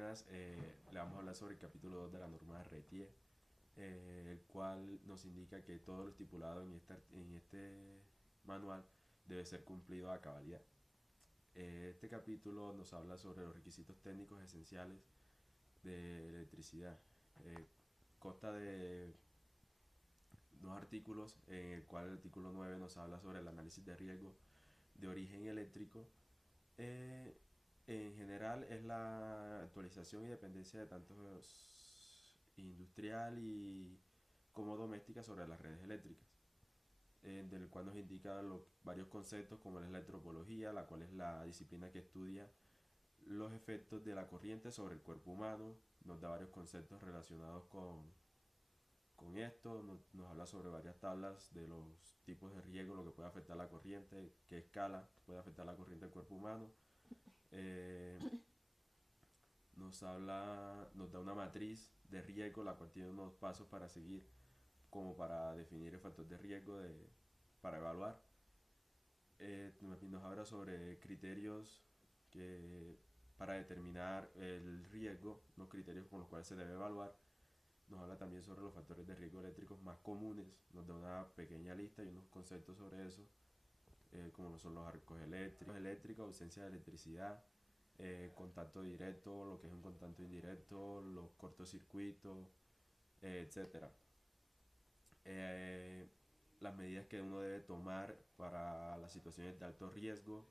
buenas. Le vamos a hablar sobre el capítulo 2 de la norma RETIE, el cual nos indica que todo lo estipulado en este manual debe ser cumplido a cabalidad. Este capítulo nos habla sobre los requisitos técnicos esenciales de electricidad. Consta de dos artículos, en el cual el artículo 9 nos habla sobre el análisis de riesgo de origen eléctrico. En general es la actualización y dependencia de tanto industrial y como doméstica sobre las redes eléctricas, del cual nos indica varios conceptos como es la antropología, la cual es la disciplina que estudia los efectos de la corriente sobre el cuerpo humano. Nos da varios conceptos relacionados con esto, nos habla sobre varias tablas de los tipos de riesgo, lo que puede afectar la corriente, qué escala puede afectar la corriente del cuerpo humano. Eh, nos da una matriz de riesgo, la cual tiene unos pasos para seguir como para definir el factor de riesgo para evaluar. Nos habla sobre criterios que, para determinar el riesgo, los criterios con los cuales se debe evaluar. Nos habla también sobre los factores de riesgo eléctricos más comunes, nos da una pequeña lista y unos conceptos sobre eso, como lo son los arcos eléctricos, ausencia de electricidad, contacto directo, lo que es un contacto indirecto, los cortocircuitos, etcétera. Eh, las medidas que uno debe tomar para las situaciones de alto riesgo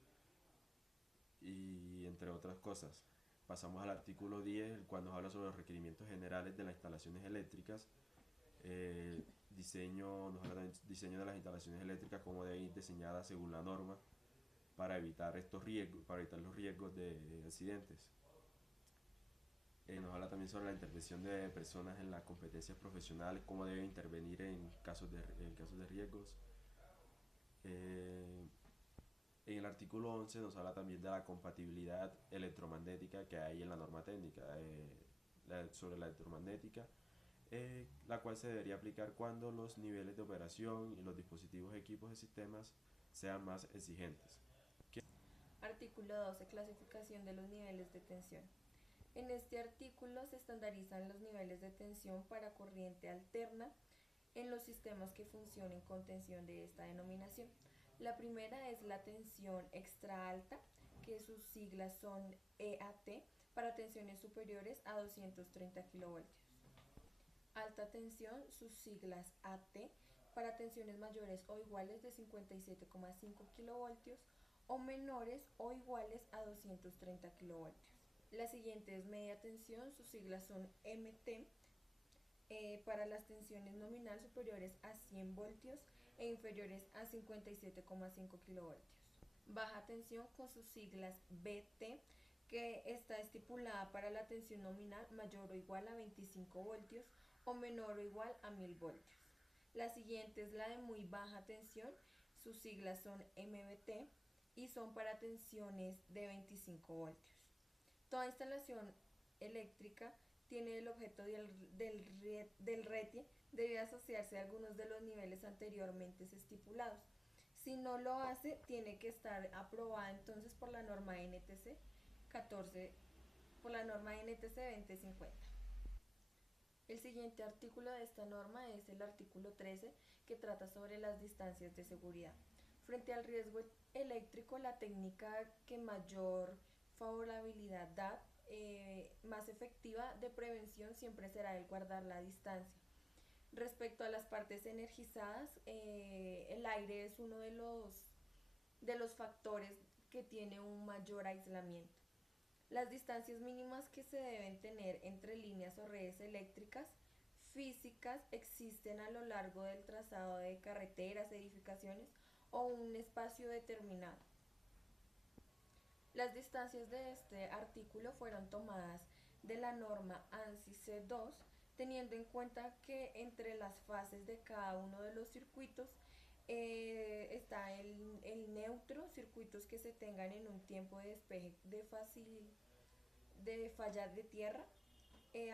y entre otras cosas. Pasamos al artículo 10, el cual nos habla sobre los requerimientos generales de las instalaciones eléctricas. Nos habla del diseño de las instalaciones eléctricas, cómo deben ir diseñadas según la norma para evitar estos riesgos, para evitar los riesgos de accidentes. Nos habla también sobre la intervención de personas en las competencias profesionales, cómo deben intervenir en casos de riesgos. En el artículo 11 nos habla también de la compatibilidad electromagnética que hay en la norma técnica sobre la electromagnética, la cual se debería aplicar cuando los niveles de operación y los dispositivos, equipos y sistemas sean más exigentes. Artículo 12. Clasificación de los niveles de tensión. En este artículo se estandarizan los niveles de tensión para corriente alterna en los sistemas que funcionen con tensión de esta denominación. La primera es la tensión extra alta, que sus siglas son EAT, para tensiones superiores a 230 kilovoltios. Alta tensión, sus siglas AT, para tensiones mayores o iguales de 57,5 kilovoltios o menores o iguales a 230 kilovoltios. La siguiente es media tensión, sus siglas son MT, para las tensiones nominal superiores a 100 voltios e inferiores a 57,5 kilovoltios. Baja tensión con sus siglas BT, que está estipulada para la tensión nominal mayor o igual a 25 voltios o menor o igual a 1000 voltios. La siguiente es la de muy baja tensión, sus siglas son MBT y son para tensiones de 25 voltios. Toda instalación eléctrica tiene el objeto del RETIE debe asociarse a algunos de los niveles anteriormente estipulados. Si no lo hace, tiene que estar aprobada entonces por la norma NTC 14, por la norma NTC 2050. El siguiente artículo de esta norma es el artículo 13, que trata sobre las distancias de seguridad. Frente al riesgo eléctrico, la técnica que mayor favorabilidad da, más efectiva de prevención, siempre será el guardar la distancia. Respecto a las partes energizadas, el aire es uno de los factores que tiene un mayor aislamiento. Las distancias mínimas que se deben tener entre líneas o redes eléctricas físicas existen a lo largo del trazado de carreteras, edificaciones o un espacio determinado. Las distancias de este artículo fueron tomadas de la norma ANSI C2, teniendo en cuenta que entre las fases de cada uno de los circuitos está el neutro, circuitos que se tengan en un tiempo de despeje de falla de tierra,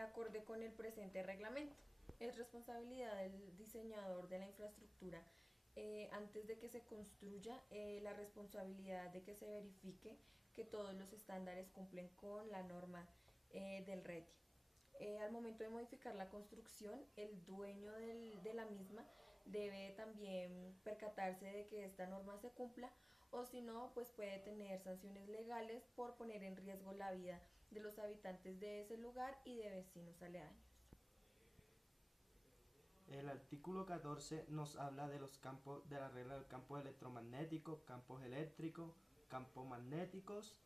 acorde con el presente reglamento. Es responsabilidad del diseñador de la infraestructura, antes de que se construya, la responsabilidad de que se verifique que todos los estándares cumplen con la norma del RETI. Al momento de modificar la construcción, el dueño de la misma debe también percatarse de que esta norma se cumpla, o si no, pues puede tener sanciones legales por poner en riesgo la vida de los habitantes de ese lugar y de vecinos aledaños. El artículo 14 nos habla de los campos, de la regla del campo electromagnético, campos eléctricos, campos magnéticos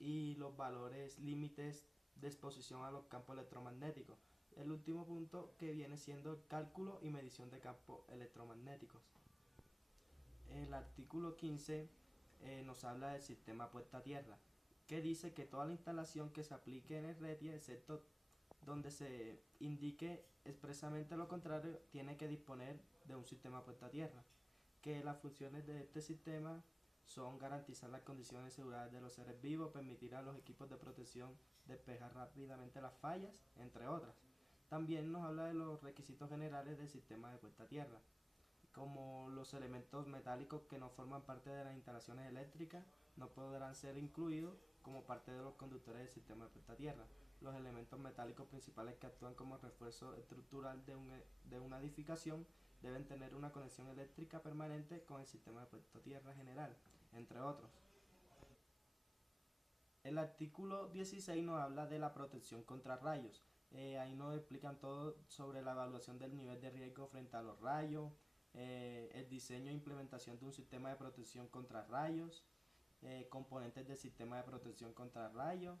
y los valores límites de exposición a los campos electromagnéticos. El último punto que viene siendo el cálculo y medición de campos electromagnéticos. El artículo 15 nos habla del sistema puesta a tierra, que dice que toda la instalación que se aplique en el RETI, excepto donde se indique expresamente lo contrario, tiene que disponer de un sistema puesta a tierra, que las funciones de este sistema son garantizar las condiciones de seguridad de los seres vivos, permitir a los equipos de protección despejar rápidamente las fallas, entre otras. También nos habla de los requisitos generales del sistema de puesta a tierra, como los elementos metálicos que no forman parte de las instalaciones eléctricas no podrán ser incluidos como parte de los conductores del sistema de puesta a tierra. Los elementos metálicos principales que actúan como refuerzo estructural de una edificación deben tener una conexión eléctrica permanente con el sistema de puesta a tierra general, entre otros. El artículo 16 nos habla de la protección contra rayos. Ahí nos explican todo sobre la evaluación del nivel de riesgo frente a los rayos, el diseño e implementación de un sistema de protección contra rayos, componentes del sistema de protección contra rayos,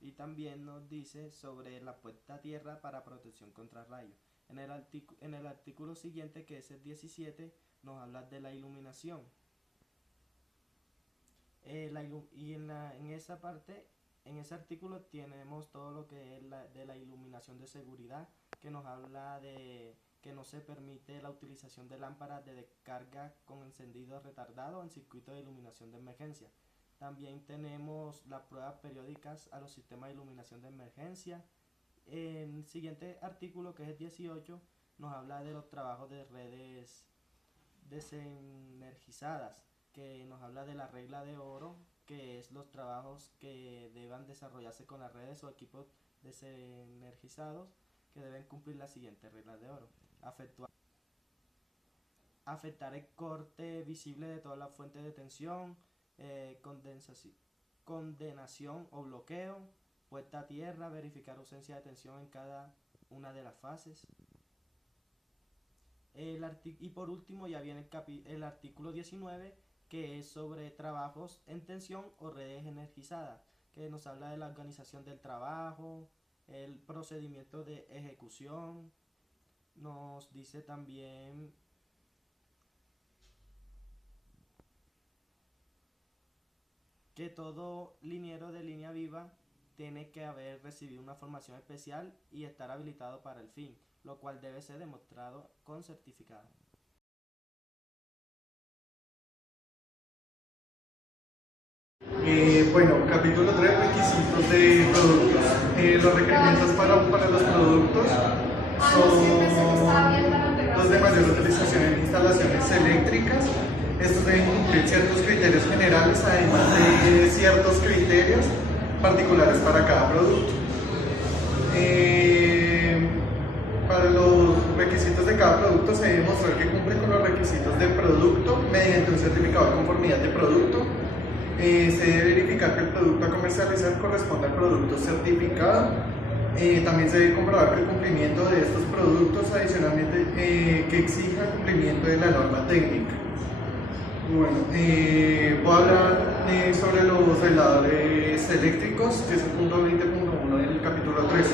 y también nos dice sobre la puesta a tierra para protección contra rayos. En el artículo siguiente, que es el 17, nos habla de la iluminación. En esa parte, en ese artículo tenemos todo lo que es de la iluminación de seguridad, que nos habla de que no se permite la utilización de lámparas de descarga con encendido retardado en circuitos de iluminación de emergencia. También tenemos las pruebas periódicas a los sistemas de iluminación de emergencia. En el siguiente artículo, que es el 18, nos habla de los trabajos de redes desenergizadas, que nos habla de la regla de oro, que es los trabajos que deban desarrollarse con las redes o equipos desenergizados, que deben cumplir las siguientes reglas de oro. Afectar el corte visible de todas las fuentes de tensión, condenación o bloqueo, puesta a tierra, verificar ausencia de tensión en cada una de las fases. Y por último ya viene el artículo 19, que es sobre trabajos en tensión o redes energizadas, que nos habla de la organización del trabajo, el procedimiento de ejecución. Nos dice también que todo liniero de línea viva tiene que haber recibido una formación especial y estar habilitado para el fin, lo cual debe ser demostrado con certificado. Bueno, capítulo 3, requisitos de productos. Los requerimientos para los productos son los de mayor utilización en instalaciones eléctricas. Estos deben cumplir ciertos criterios generales, además de ciertos criterios particulares para cada producto. Para los requisitos de cada producto se debe demostrar que cumple con los requisitos del producto mediante un certificado de conformidad de producto. Se debe verificar que el producto a comercializar corresponde al producto certificado. También se debe comprobar que el cumplimiento de estos productos, adicionalmente, que exija el cumplimiento de la norma técnica. Bueno, voy a hablar sobre los aisladores eléctricos, que es el punto 20.1 del capítulo 3.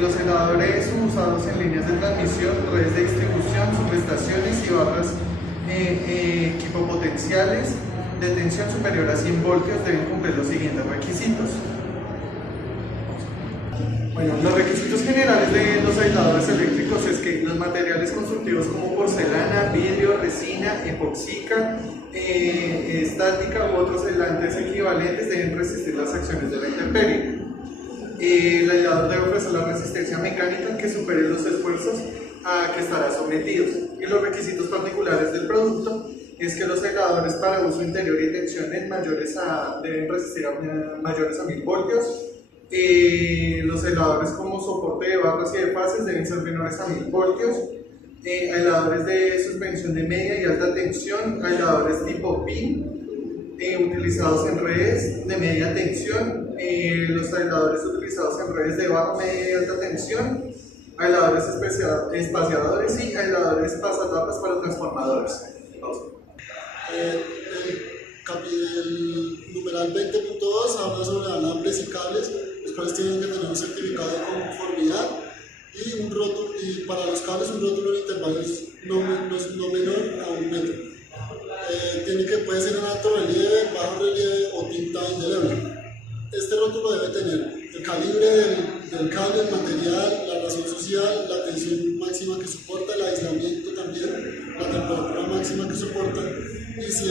Los aisladores usados en líneas de transmisión, redes de distribución, subestaciones y barras equipopotenciales de tensión superior a 100 voltios deben cumplir los siguientes requisitos. Bueno, los requisitos generales de los aisladores eléctricos es que los materiales constructivos como porcelana, vidrio, resina, epoxica, estática u otros aislantes equivalentes deben resistir las acciones de la intemperie. El aislador debe ofrecer la resistencia mecánica que supere los esfuerzos a que estará sometido. Y los requisitos particulares del producto es que los aisladores para uso interior y tensión deben resistir a mayores a 1000 voltios. Los aisladores como soporte de barras y de fases deben ser menores a 1000 voltios. Aisladores de suspensión de media y alta tensión, aisladores tipo PIN, utilizados en redes de media tensión, los aisladores utilizados en redes de baja, media y alta tensión, aisladores espaciadores y aisladores pasatapas para transformadores. El numeral 20.2 habla sobre alambres y cables, los cuales tienen que tener un certificado de conformidad y un rótulo, y para los cables un rótulo en intervalos no menor a 1 metro. Puede ser en alto relieve, bajo relieve o tinta indeleble. Este rótulo debe tener el calibre del cable, el material, la razón social, la tensión máxima que soporta, el aislamiento también, la temperatura máxima que soporta, y si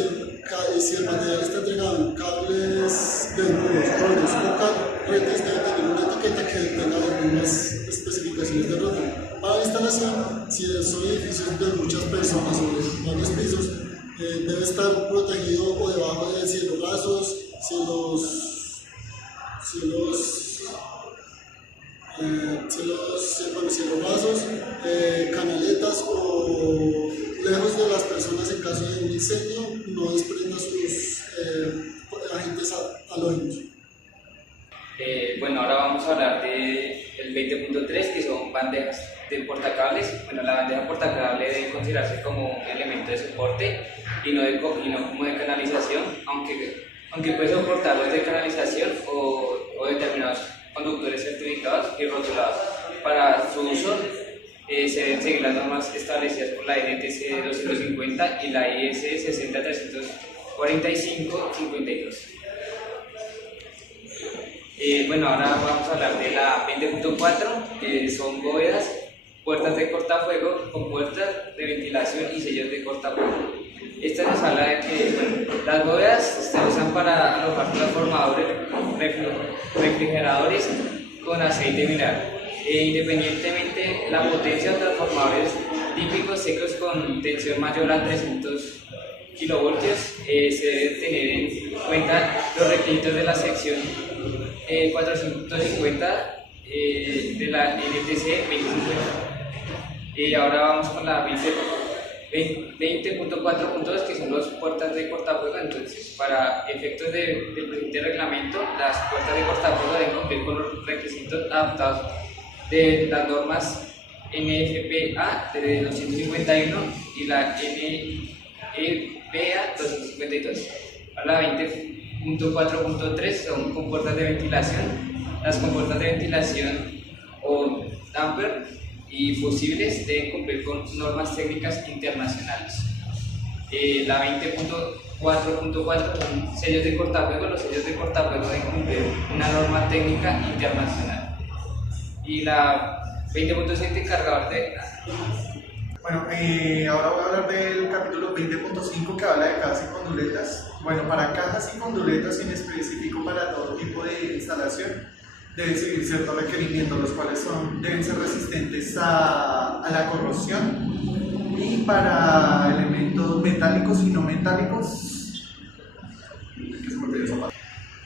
el material está entregado en cables desnudos, rollos o redes, debe tener una etiqueta que tenga las mismas especificaciones de rótulo. Para la instalación, si son edificios de muchas personas o de varios pisos, debe estar protegido o debajo de cielos rasos, cielos rasos, canaletas, o lejos de las personas en caso de un incendio, no desprenda sus agentes halógenos. Bueno, ahora vamos a hablar del 20.3, que son bandejas de portacables. Bueno, la bandeja portacable debe considerarse como un elemento de soporte y no como de canalización, aunque puede soportar los de canalización o determinados conductores certificados y rotulados. Para su uso se deben seguir las normas establecidas por la NTC 250 y la IS 60345-52. Bueno, ahora vamos a hablar de la 20.4, que son bóvedas, puertas de cortafuego con puertas de ventilación y sellos de cortafuego. Esta nos habla de que las bóvedas se usan para alojar transformadores, refrigeradores con aceite mineral. Independientemente la potencia de transformadores típicos secos con tensión mayor a 300 kilovoltios, se deben tener en cuenta los requisitos de la sección 450 de la NTC 2050. Y ahora vamos con la 20.4.2, que son las puertas de cortafuego. Entonces, para efectos del presente reglamento, las puertas de cortafuego deben cumplir con los requisitos adaptados de las normas NFPA de 251 y la NEPA 252. Ahora la 20.4.3 son compuertas de ventilación. Las compuertas de ventilación o damper y fusibles deben cumplir con normas técnicas internacionales. La 20.4.4 son sellos de cortafuego. Los sellos de cortafuego deben cumplir una norma técnica internacional. Y la 20.7, cargador de... Bueno, ahora voy a hablar del capítulo 20.5, que habla de cajas y conduletas. Bueno, para cajas y conduletas en específico para todo tipo de instalación deben seguir ciertos requerimientos, los cuales deben ser resistentes a la corrosión, y para elementos metálicos y no metálicos,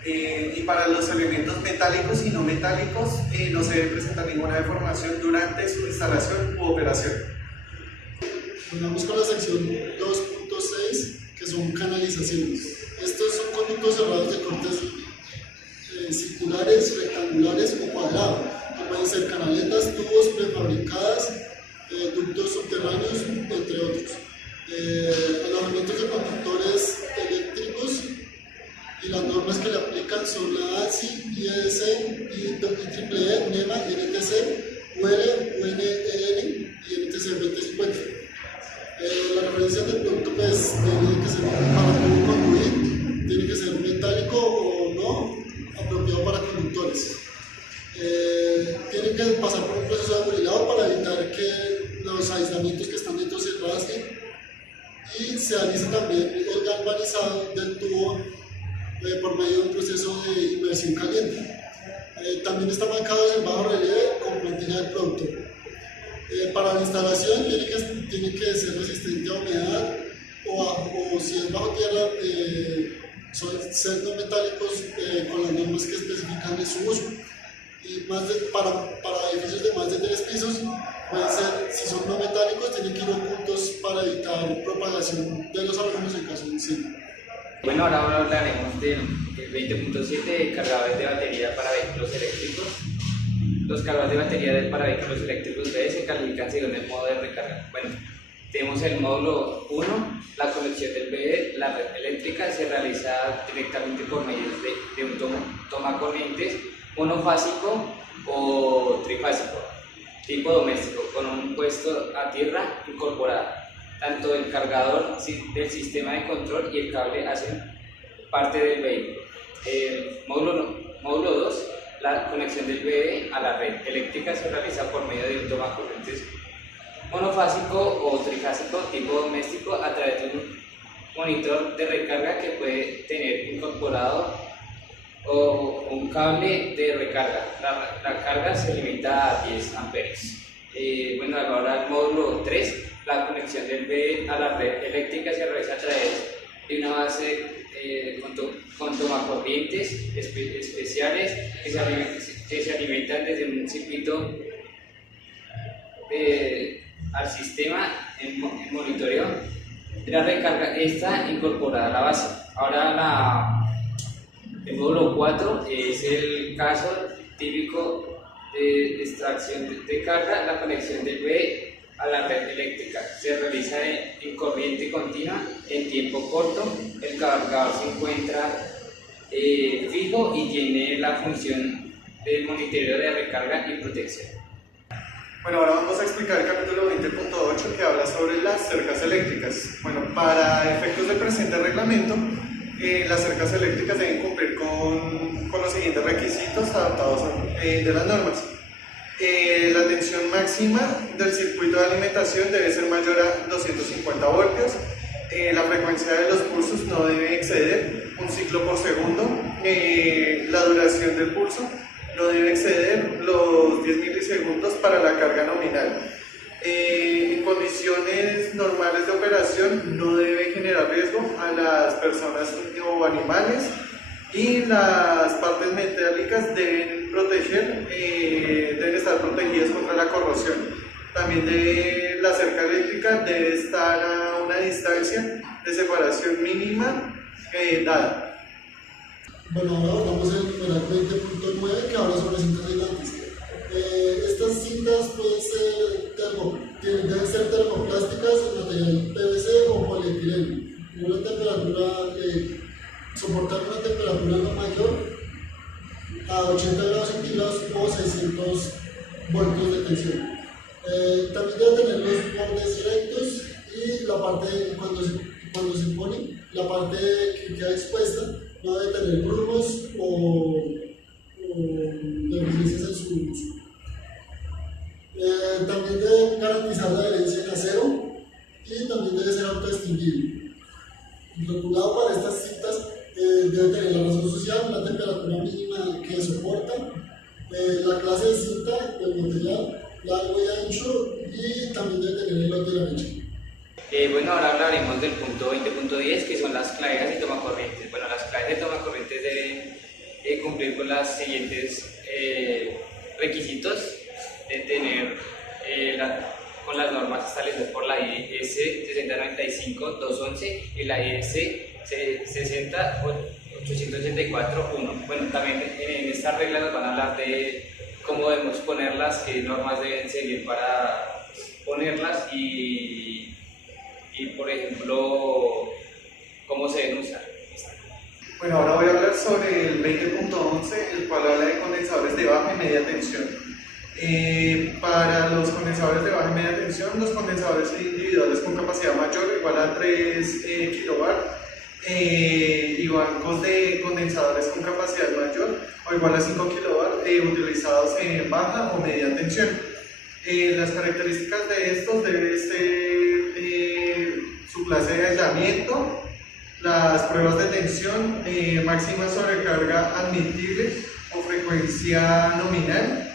y para los elementos metálicos y no metálicos no se debe presentar ninguna deformación durante su instalación u operación. Vamos con la sección 2.6, que son canalizaciones. Estos son conductos cerrados de cortes circulares, rectangulares o cuadrados, que pueden ser canaletas, tubos prefabricadas, ductos subterráneos, entre otros. Alojamientos de conductores eléctricos, y las normas que le aplican son la ASI, IEC, IEEE, NEMA, NTC, UL, UNEN y NTC 2050. La referencia del producto pues tiene que ser para poder conduir, tiene que ser metálico o no, apropiado para conductores. Tiene que pasar por un proceso de amueblado para evitar que los aislamientos que están dentro se rasguen, y se realiza también el galvanizado del tubo por medio de un proceso de inmersión caliente. También está marcado el bajo relieve con plantilla del producto. Para la instalación tiene que ser resistente a humedad, o si es bajo tierra, son ser no metálicos con las normas que especifican de su uso. Y para edificios de más de 3 pisos, pueden ser, si son no metálicos, tienen que ir ocultos para evitar propagación de los alumnos en caso de incendio. Bueno, ahora hablaremos del 20.7 de cargadores de batería para vehículos eléctricos. Los cargadores de batería para vehículos eléctricos BE se califican según el modo de recarga. Bueno, tenemos el módulo 1, la conexión del BE, la red eléctrica se realiza directamente por medio de un tomacorrientes monofásico o trifásico, tipo doméstico, con un puesto a tierra incorporada. Tanto el cargador del sistema de control y el cable hacen parte del vehículo. Módulo 2, la conexión del BE a la red eléctrica se realiza por medio de un tomacorrientes monofásico o trifásico tipo doméstico a través de un monitor de recarga que puede tener incorporado o un cable de recarga. La carga se limita a 10 amperes. Bueno, ahora el módulo 3, la conexión del BE a la red eléctrica se realiza a través de una base con tomacorrientes especiales que se alimentan desde un circuito al sistema en monitoreo de la recarga está incorporada a la base. Ahora el módulo 4 es el caso típico de extracción de carga. La conexión del BE a la red eléctrica se realiza en corriente continua en tiempo corto. El cargador se encuentra fijo y tiene la función de monitoreo de recarga y protección. Bueno, ahora vamos a explicar el capítulo 20.8 que habla sobre las cercas eléctricas. Bueno, para efectos del presente reglamento, las cercas eléctricas deben cumplir con los siguientes requisitos adaptados de las normas. La tensión máxima del circuito de alimentación debe ser mayor a 250 voltios. La frecuencia de los pulsos no debe exceder un ciclo por segundo. La duración del pulso no debe exceder los 10 milisegundos para la carga nominal. En condiciones normales de operación no debe generar riesgo a las personas o animales, y las partes metálicas deben estar protegidas contra la corrosión. También la cerca eléctrica debe estar a una distancia de separación mínima dada. Bueno, ahora vamos a enumerar 20.9 que habla sobre cintas aislantes. Estas cintas deben ser termoplásticas en material PVC o poliepileno. Soportar una temperatura no mayor a 80 grados centígrados o 600 voltios de tensión. También debe tener los bordes rectos y la parte, cuando se pone, la parte que queda expuesta no debe tener grumos o deficiencias en su uso. También debe garantizar la adherencia en acero y también debe ser autoextinguible. El rotulado para estas cintas debe tener la razón social, la temperatura mínima que soporta, la clase de cinta, el material, largo y ancho, y también debe tener el lote de la mecha. Bueno, ahora hablaremos del punto 20.10, que son las clavegas y tomacorrientes. Bueno, las clavegas y tomacorrientes deben cumplir con los siguientes requisitos de tener con las normas establecidas por la IS 6095-211 y la IS 60-884-1. Bueno, también en esta regla nos van a hablar de cómo debemos ponerlas, qué normas deben seguir para ponerlas y por ejemplo, cómo se deben usar. Bueno, ahora voy a hablar sobre el 20.11, el cual habla de condensadores de baja y media tensión. Para los condensadores de baja y media tensión, los condensadores individuales con capacidad mayor o igual a 3 kW y bancos de condensadores con capacidad mayor o igual a 5 kW utilizados en baja o media tensión. Las características de estos deben ser su clase de aislamiento, las pruebas de tensión, máxima sobrecarga admitible o frecuencia nominal,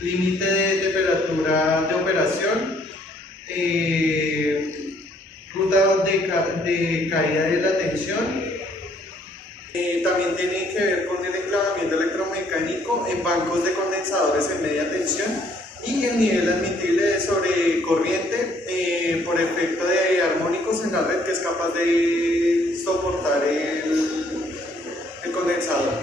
límite de temperatura de operación, ruta de caída de la tensión. También tiene que ver con el enclavamiento electromecánico en bancos de condensadores en media tensión y el nivel admitible de sobrecorriente por efecto de armónicos en la red que es capaz de soportar el condensador.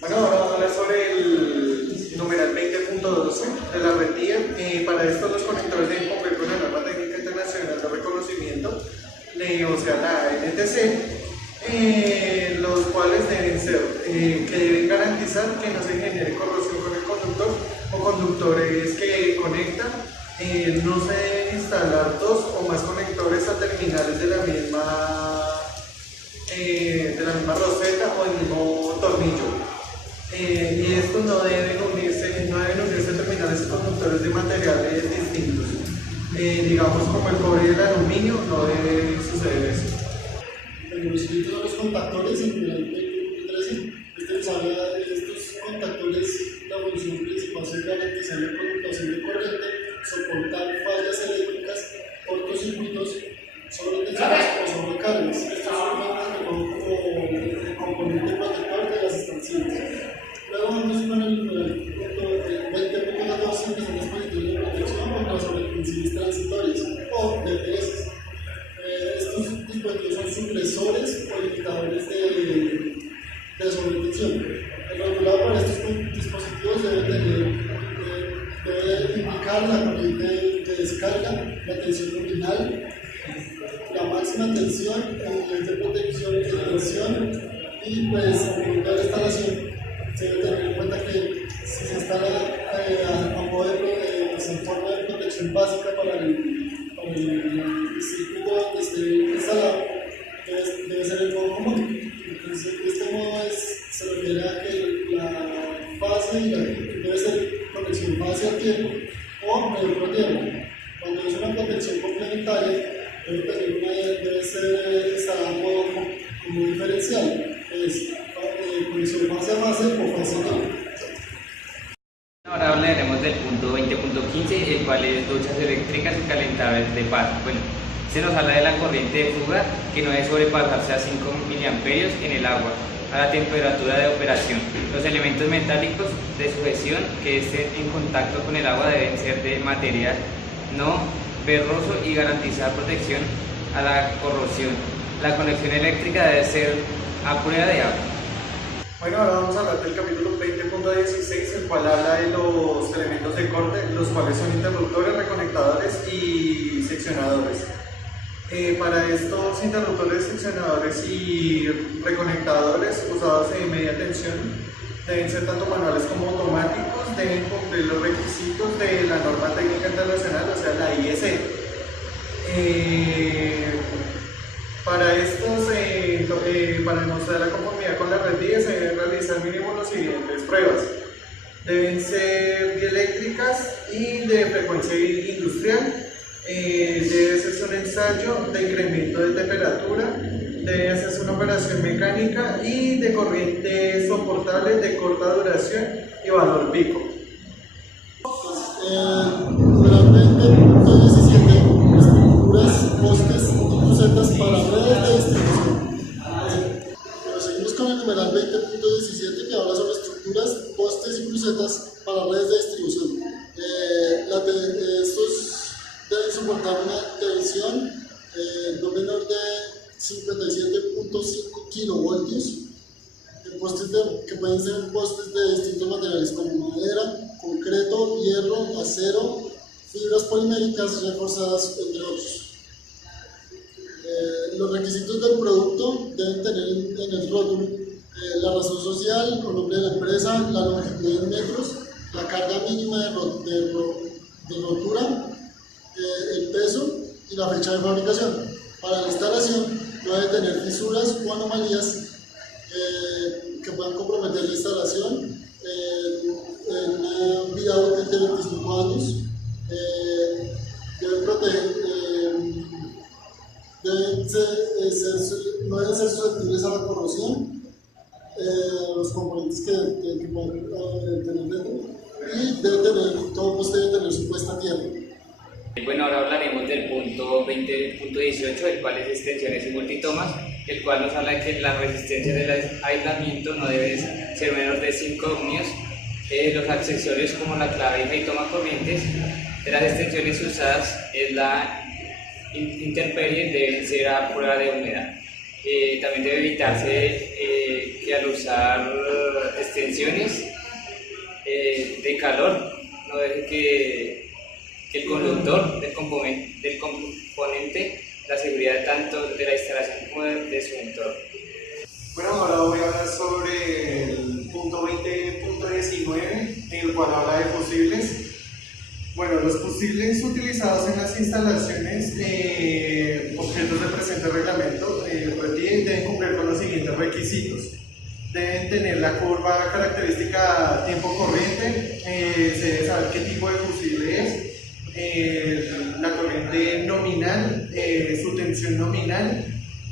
Bueno, ahora vamos a hablar sobre el numeral 20.12 de la red TIA. Para esto los conectores deben cumplir con la norma técnica internacional de reconocimiento, o sea la NTC, los cuales deben ser, que deben garantizar que no se genere corrosión con el conductor o conductores que conectan, no se deben instalar dos o más conectores a terminales de la misma roseta o el mismo tornillo. Y estos no deben unirse a terminales y conductores de materiales distintos. Digamos como el cobre y el aluminio, no debe suceder eso. Los siguientes son los contactores en el 13. Les habla de estos contactores. La función principal es garantizar la conmutación de corriente, soportar fallas eléctricas, cortocircuitos, sobretensiones o sobrecargas. Estos son como el componente protector de las estaciones. Luego vamos con el numeral 20.14, que son dispositivos de protección contra sobretensiones transitorias o DPS. Estos dispositivos son supresores o limitadores de sobretensión. El regulador para estos dispositivos debe indicar la corriente de descarga, la tensión nominal, la máxima tensión, el nivel de protección de tensión y pues al momento de la instalación se debe tener en cuenta que si se instala a modo en forma de protección básica para el circuito donde esté instalado, debe ser el modo común. Entonces, este modo se refiere a que la fase debe ser protección base al tiempo o medio tiempo. Cuando es una protección complementaria, debe ser instalada en modo como diferencial, es conexión fase a fase o fase a tiempo. Ahora hablaremos del punto 20.15, el cual es duchas eléctricas y calentadores de paso. Bueno, se nos habla de la corriente de fuga que no debe sobrepasarse a 5 miliamperios en el agua a la temperatura de operación. Los elementos metálicos de sujeción que estén en contacto con el agua deben ser de material no ferroso y garantizar protección a la corrosión. La conexión eléctrica debe ser a prueba de agua. Bueno, ahora vamos a hablar del capítulo 20.16, el cual habla de los elementos de corte, los cuales son interruptores, reconectadores y seccionadores. Para estos interruptores, seccionadores y reconectadores usados en media tensión, deben ser tanto manuales como automáticos, deben cumplir los requisitos de la norma técnica internacional, o sea, la IEC. Para estos, para demostrar la conformidad con la red DIE se deben realizar mínimo las siguientes pruebas. Deben ser dieléctricas y de frecuencia industrial. Debe hacerse un ensayo de incremento de temperatura. Debe hacerse una operación mecánica y de corriente soportable de corta duración y valor pico. Postes y crucetas para redes de distribución. Pero seguimos con el numeral 20.17 que habla sobre estructuras, postes y crucetas para redes de distribución. Estos deben soportar una tensión no menor de 57.5 kilovoltios. Postes que pueden ser postes de distintos materiales como madera, concreto, hierro, acero, fibras poliméricas reforzadas, entre otros. Los requisitos del producto deben tener en el rótulo la razón social, el nombre de la empresa, la longitud en metros, la carga mínima de rotura, el peso y la fecha de fabricación. Para la instalación no debe tener fisuras o anomalías que puedan comprometer la instalación en una vida útil de 25 años. Deben proteger. No deben ser susceptibles a la corrosión, los componentes que pueden tener dentro, y todo debe tener su puesta a tierra. Bueno, ahora hablaremos del punto 20.18, el cual es extensiones y multitomas, el cual nos habla de que la resistencia del aislamiento no debe ser menor de 5 ohmios. Los accesorios como la clavija y toma corrientes de las extensiones usadas en la intemperie deben ser a prueba de humedad. También debe evitarse que al usar extensiones de calor no deje que el conductor del componente la seguridad tanto de la instalación como de su entorno. Bueno, ahora voy a hablar sobre el punto 20.19, el cual habla de fusibles. Bueno, los fusibles utilizados en las instalaciones objetos del presente reglamento deben cumplir con los siguientes requisitos. Deben tener la curva característica tiempo corriente, se debe saber qué tipo de fusible es, la corriente nominal, su tensión nominal,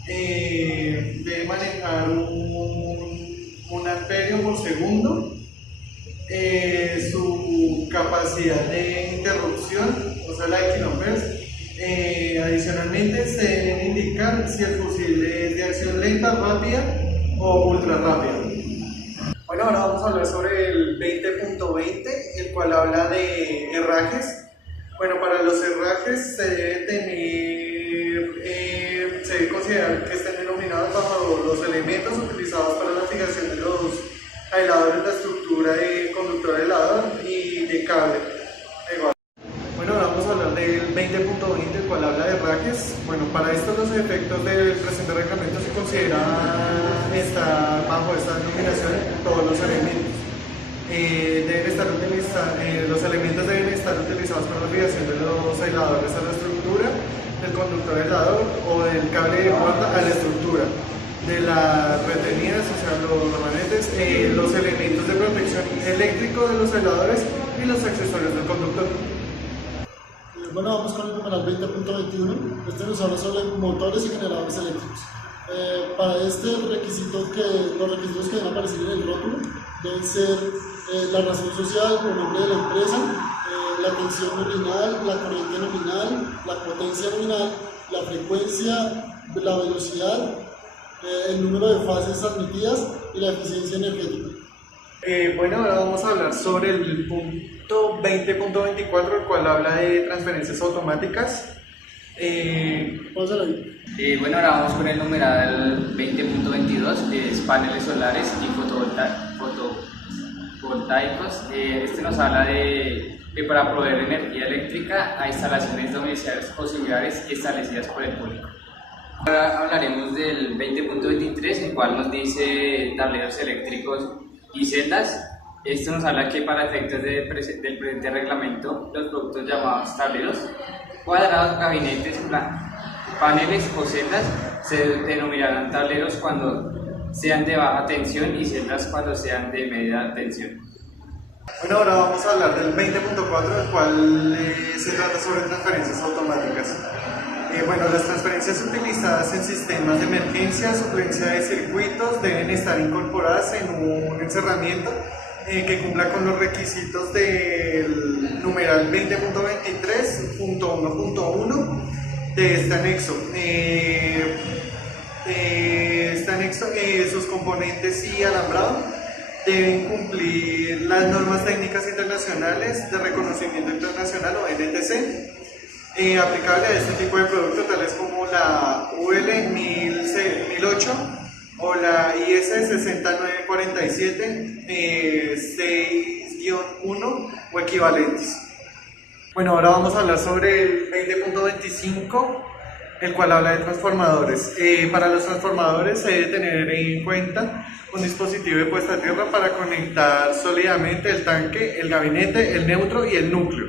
debe manejar un amperio por segundo, su capacidad de interrupción, o sea la de kilohertz. Adicionalmente se deben indicar si el fusible es de acción lenta, rápida o ultra rápida. Bueno, ahora vamos a hablar sobre el 20.20, el cual habla de herrajes. Bueno, para los herrajes se debe considerar que estén denominados bajo los elementos utilizados para la fijación de los aisladores, la estructura de conductor aislador y de cable. Bueno, ahora vamos a hablar del 20.20, el cual habla de herrajes. Bueno, para esto los efectos del presente reglamento se consideran estar bajo esta denominación todos los elementos. Los elementos deben estar utilizados para la fijación de los aisladores a la estructura, del conductor aislador o del cable de cuerda a la estructura, de las retenidas, o sea, los manetes, los elementos de protección eléctrico de los aisladores y los accesorios del conductor. Bueno, vamos con el numeral 20.21. Este nos habla sobre motores y generadores eléctricos. Para este, los requisitos que deben aparecer en el rótulo deben ser la razón social, el nombre de la empresa, la tensión nominal, la corriente nominal, la potencia nominal, la frecuencia, la velocidad, el número de fases admitidas y la eficiencia energética. Bueno, ahora vamos a hablar sobre el punto 20.24, el cual habla de transferencias automáticas. Vamos a ver. Bueno, ahora vamos con el numeral 20.22, que es paneles solares y fotovoltaicos. Este nos habla de para proveer energía eléctrica a instalaciones domiciliares o similares establecidas por el público. Ahora hablaremos del 20.23, el cual nos dice tableros eléctricos y celdas. Esto nos habla que para efectos del presente reglamento, los productos llamados tableros, cuadrados, gabinetes, paneles o celdas se denominarán tableros cuando sean de baja tensión y celdas cuando sean de media tensión. Bueno, ahora vamos a hablar del 20.4, el cual se trata sobre transferencias automáticas. Bueno, las transferencias utilizadas en sistemas de emergencia, suplencia de circuitos, deben estar incorporadas en un encerramiento que cumpla con los requisitos del numeral 20.23.1.1 de este anexo. Sus componentes y alambrado deben cumplir las normas técnicas internacionales de reconocimiento internacional o NTC, aplicable a este tipo de productos, tales como la UL 1008 o la IS 6947 6-1 o equivalentes. Bueno, ahora vamos a hablar sobre el 20.25, el cual habla de transformadores. Para los transformadores se debe tener en cuenta un dispositivo de puesta a tierra para conectar sólidamente el tanque, el gabinete, el neutro y el núcleo.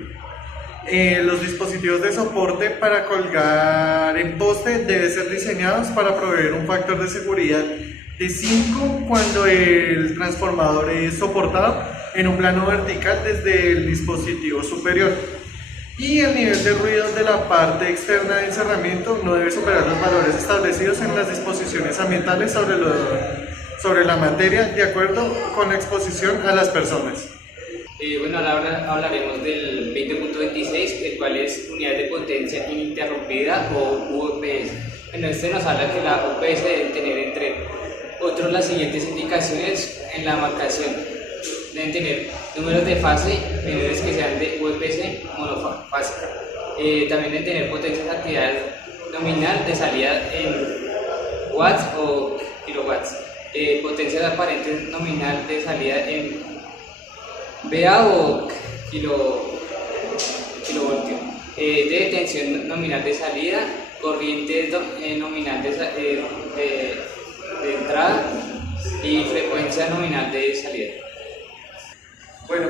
Los dispositivos de soporte para colgar en poste deben ser diseñados para proveer un factor de seguridad de 5 cuando el transformador es soportado en un plano vertical desde el dispositivo superior. Y el nivel de ruido de la parte externa de encerramiento no debe superar los valores establecidos en las disposiciones ambientales sobre la materia, de acuerdo con la exposición a las personas. Bueno, ahora hablaremos del 20.26, el cuales unidades de potencia ininterrumpida o UPS. Bueno, este nos habla que la UPS debe tener entre otros las siguientes indicaciones en la marcación. Deben tener números de fase menores que sean de UPS monofásica. También deben tener potencias de actividad nominal de salida en watts o kilowatts. Potencias aparentes nominal de salida en VA o kilovoltio. De tensión nominal de salida, corriente nominal de entrada y frecuencia nominal de salida. Bueno,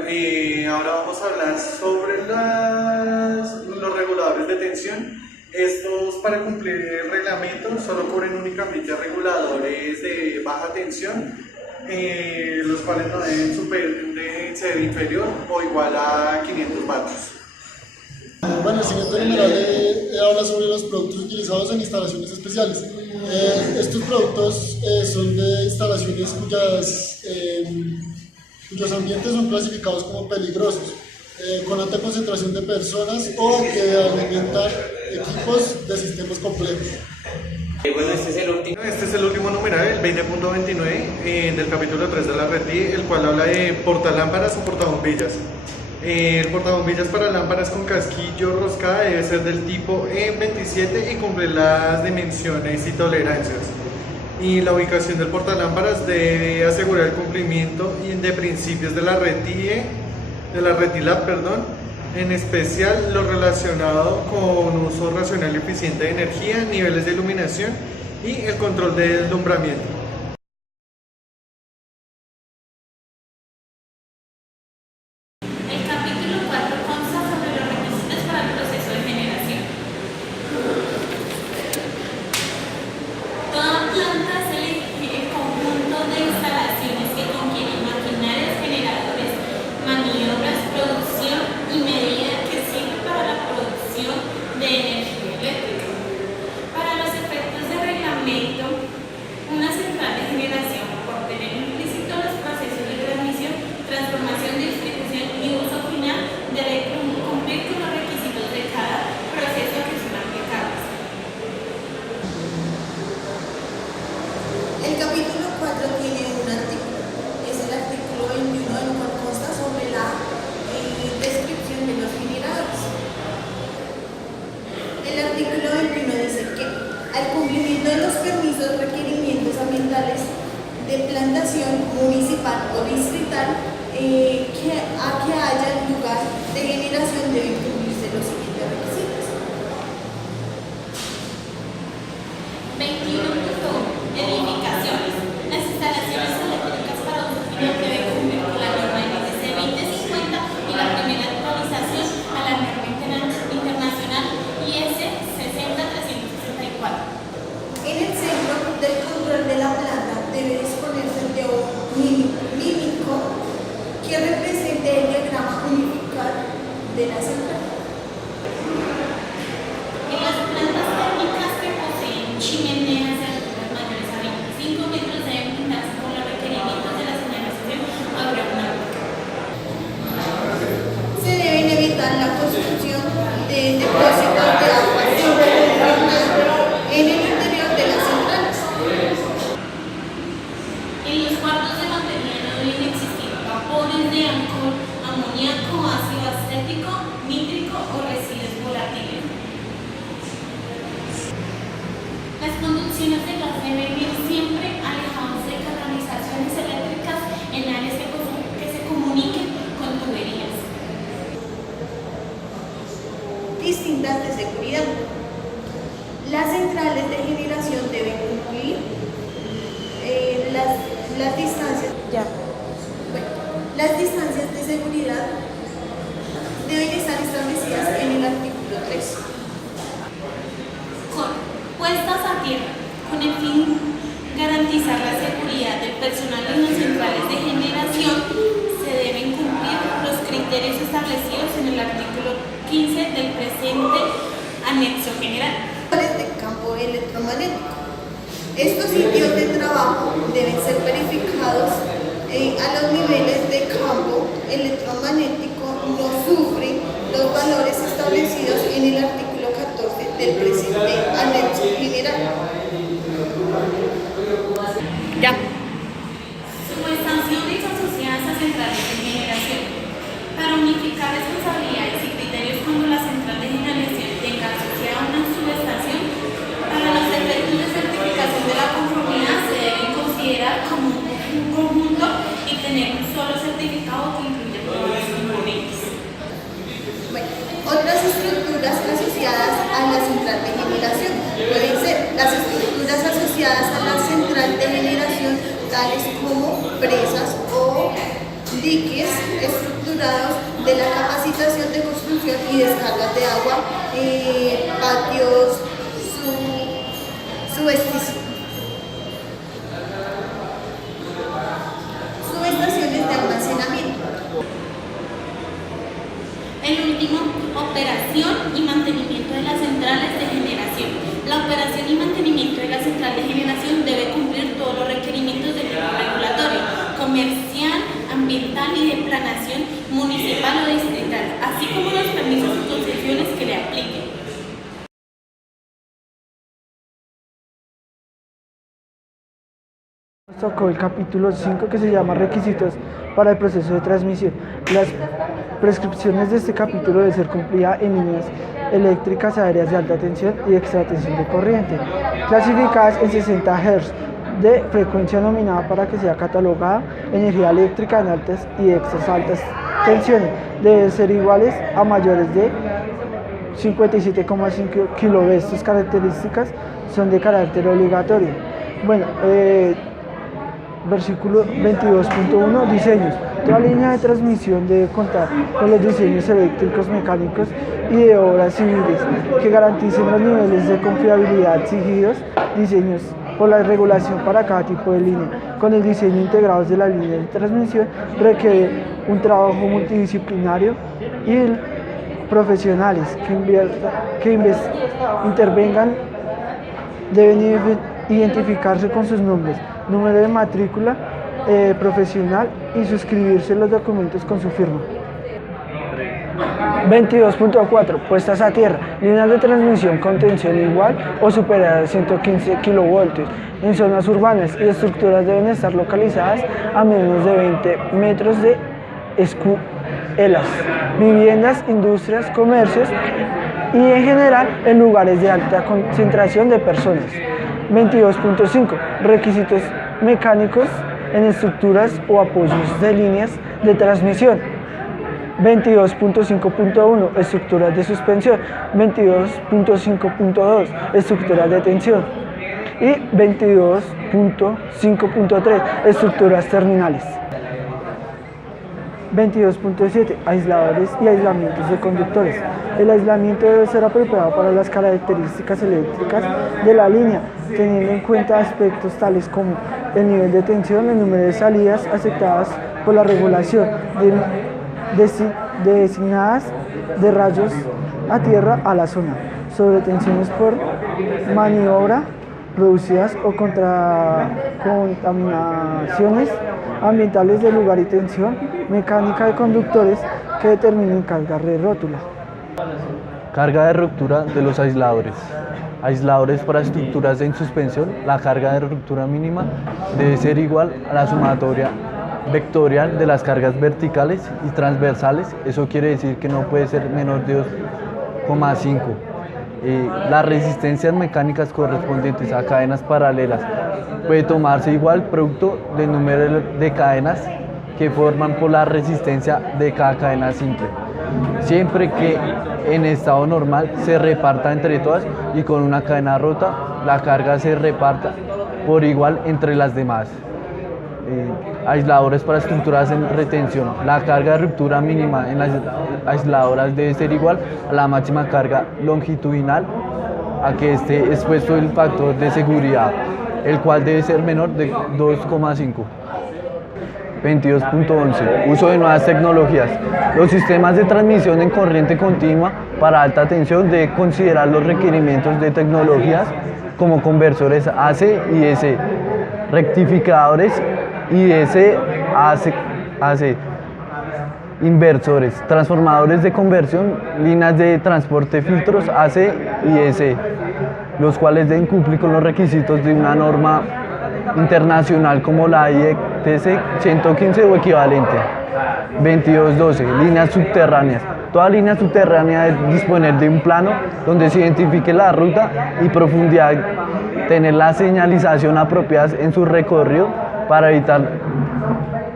ahora vamos a hablar sobre los reguladores de tensión. Estos, para cumplir el reglamento, solo cubren únicamente reguladores de baja tensión, los cuales no deben ser inferior o igual a 500 vatios. Bueno, el siguiente numeral habla sobre los productos utilizados en instalaciones especiales. Estos productos son de instalaciones cuyos ambientes son clasificados como peligrosos, con alta concentración de personas o que alimentan equipos de sistemas complejos. Bueno, este es el último numeral, el 20.29 del capítulo 3 de la RETI, el cual habla de portalámparas o portabombillas. El portabombillas para lámparas con casquillo roscada debe ser del tipo E27 y cumplir las dimensiones y tolerancias. Y la ubicación del portalámparas debe asegurar el cumplimiento de principios de la RETILAB, en especial lo relacionado con uso racional y eficiente de energía, niveles de iluminación y el control de deslumbramiento. El capítulo 4 consta sobre los requisitos para el proceso de generación. Toda planta es el conjunto de instalaciones que contienen maquinarias, generadores, maniobras, producción y medida que sirve para la producción de energía eléctrica. Para los efectos de reglamento, una central de generación, por tener implícito los procesos de transmisión, transformación, distribución y uso final, debe cumplir con los requisitos de cada proceso que son aplicables. El capítulo 4 tiene un artículo, es el artículo 21, el cual consta sobre la descripción de los generadores. El artículo 21 dice que al cumplimiento de los permisos, requerimientos ambientales de plantación municipal o distrital que haya lugar de generación deben cumplirse los siguientes requisitos. 21.1. Edificaciones. Las instalaciones eléctricas para uso final deben cumplir con la norma NTC 2050 y la primera actualización a la norma internacional IS 60364. En el centro del control de la planta debe disponerse de un mímico que represente el diagrama unificado de la central. En las plantas térmicas que poseen chimeneas de alturas mayores a 25 metros deben brindarse con los requerimientos de la señalización aeronáutica. Se deben evitar la construcción de depósitos de agua en el interior de las centrales. En los cuartos de batería no deben existir vapores de alcohol, amoníaco, ácido acético, nítrico o residuos volátiles. Las conducciones de gas deben ir siempre alejados de canalizaciones eléctricas en áreas que se comuniquen con tuberías. Distintas de seguridad. Las centrales de generación deben cumplir las distancias. Las distancias de seguridad deben estar establecidas en el artículo 3. Puestas a tierra, con el fin de garantizar la seguridad del personal en las centrales de generación, se deben cumplir los criterios establecidos en el artículo 15 del presente anexo general. De campo electromagnético. Estos sitios de trabajo deben ser verificados a los niveles de campo electromagnético no sufren los valores establecidos en el artículo 14 del presente anexo general. Ya. Subestaciones asociadas a centrales de generación. Para unificar responsabilidades y criterios cuando la central de generación tenga asociada una subestación, para los efectos de certificación de la conformidad se deben considerar como un conjunto y tener un solo certificado que incluya todos los componentes. Bueno, otras estructuras asociadas a la central de generación pueden ser las estructuras asociadas a la central de generación, tales como presas o diques estructurados de la capacitación de construcción y descargas de agua, patios, subestaciones de almacenamiento. El último, operación y mantenimiento de las centrales de generación. La operación y mantenimiento de la central de generación debe cumplir todos los requerimientos del nivel regulatorio, comercial, ambiental y de planación municipal o distrital, así como los permisos y concesiones que le apliquen. Nos tocó el capítulo 5 que se llama Requisitos para el proceso de transmisión. Las prescripciones de este capítulo deben ser cumplidas en líneas eléctricas aéreas de alta tensión y extra tensión de corriente, clasificadas en 60 Hz de frecuencia nominada para que sea catalogada energía eléctrica en altas y extras altas tensiones. Deben ser iguales a mayores de 57,5 kV. Estas características son de carácter obligatorio. Bueno, versículo 22.1, diseños. Toda línea de transmisión debe contar con los diseños eléctricos, mecánicos y de obras civiles que garanticen los niveles de confiabilidad exigidos, diseños por la regulación para cada tipo de línea. Con el diseño integrado de la línea de transmisión requiere un trabajo multidisciplinario y profesionales que intervengan deben identificarse con sus nombres, número de matrícula profesional y suscribirse los documentos con su firma. 22.4. Puestas a tierra. Líneas de transmisión con tensión igual o superior a 115 kV. En zonas urbanas y estructuras deben estar localizadas a menos de 20 metros de escuelas, viviendas, industrias, comercios y en general en lugares de alta concentración de personas. 22.5. Requisitos mecánicos en estructuras o apoyos de líneas de transmisión. 22.5.1. Estructuras de suspensión. 22.5.2. Estructuras de tensión. Y 22.5.3. Estructuras terminales. 22.7. Aisladores y aislamientos de conductores. El aislamiento debe ser apropiado para las características eléctricas de la línea, teniendo en cuenta aspectos tales como el nivel de tensión, el número de salidas aceptadas por la regulación, designadas de rayos a tierra a la zona, sobretensiones por maniobra producidas o contaminaciones ambientales del lugar y tensión mecánica de conductores que determinen carga de rótula. Carga de ruptura de los aisladores. Aisladores para estructuras en suspensión. La carga de ruptura mínima debe ser igual a la sumatoria vectorial de las cargas verticales y transversales. Eso quiere decir que no puede ser menor de 2,5. Las resistencias mecánicas correspondientes a cadenas paralelas puede tomarse igual producto del número de cadenas que forman por la resistencia de cada cadena simple, siempre que en estado normal se reparta entre todas y con una cadena rota la carga se reparta por igual entre las demás. Aisladores para estructuras en retención. La carga de ruptura mínima en las aisladoras debe ser igual a la máxima carga longitudinal a que esté expuesto el factor de seguridad, el cual debe ser menor de 2,5. 22.11. Uso de nuevas tecnologías. Los sistemas de transmisión en corriente continua para alta tensión deben considerar los requerimientos de tecnologías como conversores AC y DC, rectificadores y DC AC, inversores, transformadores de conversión, líneas de transporte, filtros AC y EC, los cuales deben cumplir con los requisitos de una norma internacional como la IETC 115 o equivalente. 22.12. Líneas subterráneas. Toda línea subterránea debe disponer de un plano donde se identifique la ruta y profundidad, tener la señalización apropiada en su recorrido para evitar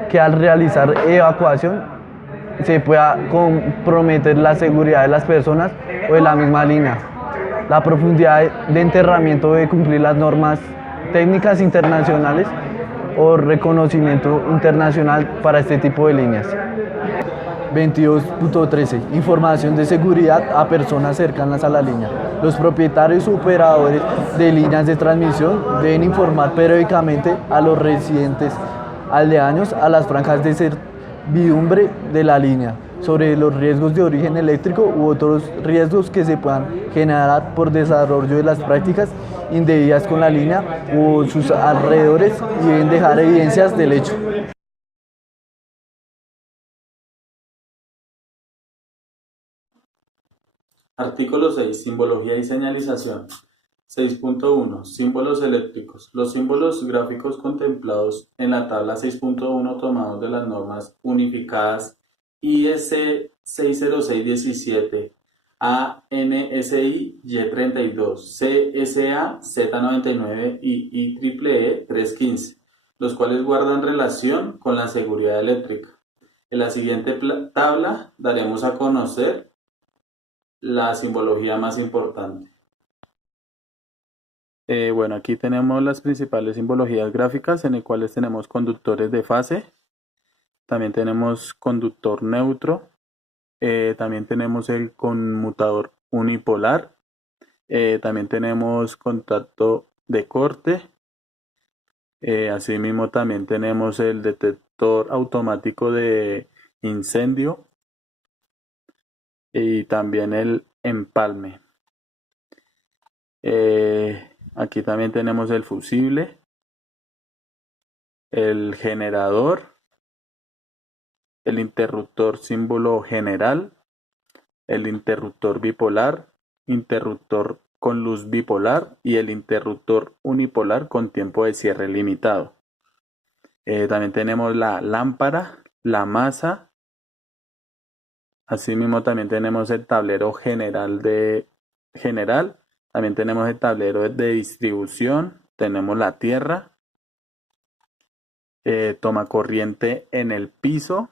que al realizar evacuación se pueda comprometer la seguridad de las personas o de la misma línea. La profundidad de enterramiento debe cumplir las normas técnicas internacionales o reconocimiento internacional para este tipo de líneas. 22.13. Información de seguridad a personas cercanas a la línea. Los propietarios u operadores de líneas de transmisión deben informar periódicamente a los residentes aledaños a las franjas de servidumbre de la línea sobre los riesgos de origen eléctrico u otros riesgos que se puedan generar por desarrollo de las prácticas indebidas con la línea o sus alrededores y deben dejar evidencias del hecho. Artículo 6. Simbología y señalización. 6.1. Símbolos eléctricos. Los símbolos gráficos contemplados en la tabla 6.1 tomados de las normas unificadas IEC 60617, ANSI Y32, CSA Z99 y IEEE 315, los cuales guardan relación con la seguridad eléctrica. En la siguiente tabla daremos a conocer la simbología más importante. Bueno, aquí tenemos las principales simbologías gráficas en las cuales tenemos conductores de fase, también tenemos conductor neutro, también tenemos el conmutador unipolar, también tenemos contacto de corte, asimismo también tenemos el detector automático de incendio y también el empalme. Aquí también tenemos el fusible, el generador, el interruptor símbolo general, el interruptor bipolar, interruptor con luz bipolar y el interruptor unipolar con tiempo de cierre limitado. También tenemos la lámpara, la masa. Asimismo también tenemos el tablero general. También tenemos el tablero de distribución. Tenemos la tierra. Toma corriente en el piso.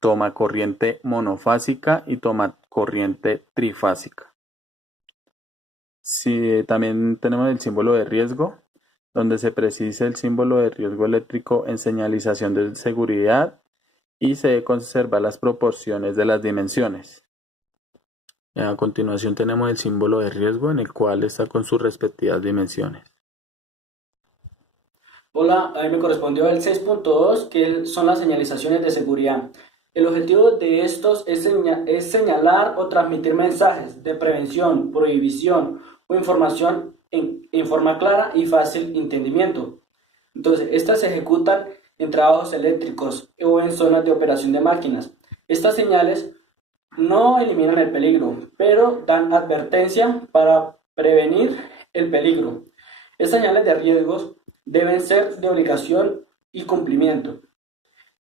Toma corriente monofásica y toma corriente trifásica. Sí, también tenemos el símbolo de riesgo, donde se precisa el símbolo de riesgo eléctrico en señalización de seguridad y se debe conservar las proporciones de las dimensiones. A continuación tenemos el símbolo de riesgo, en el cual está con sus respectivas dimensiones. Hola, a mí me correspondió el 6.2, que son las señalizaciones de seguridad. El objetivo de estos es señalar o transmitir mensajes de prevención, prohibición o información en forma clara y fácil entendimiento. Entonces, estas se ejecutan en trabajos eléctricos o en zonas de operación de máquinas. Estas señales no eliminan el peligro, pero dan advertencia para prevenir el peligro. Estas señales de riesgos deben ser de obligación y cumplimiento.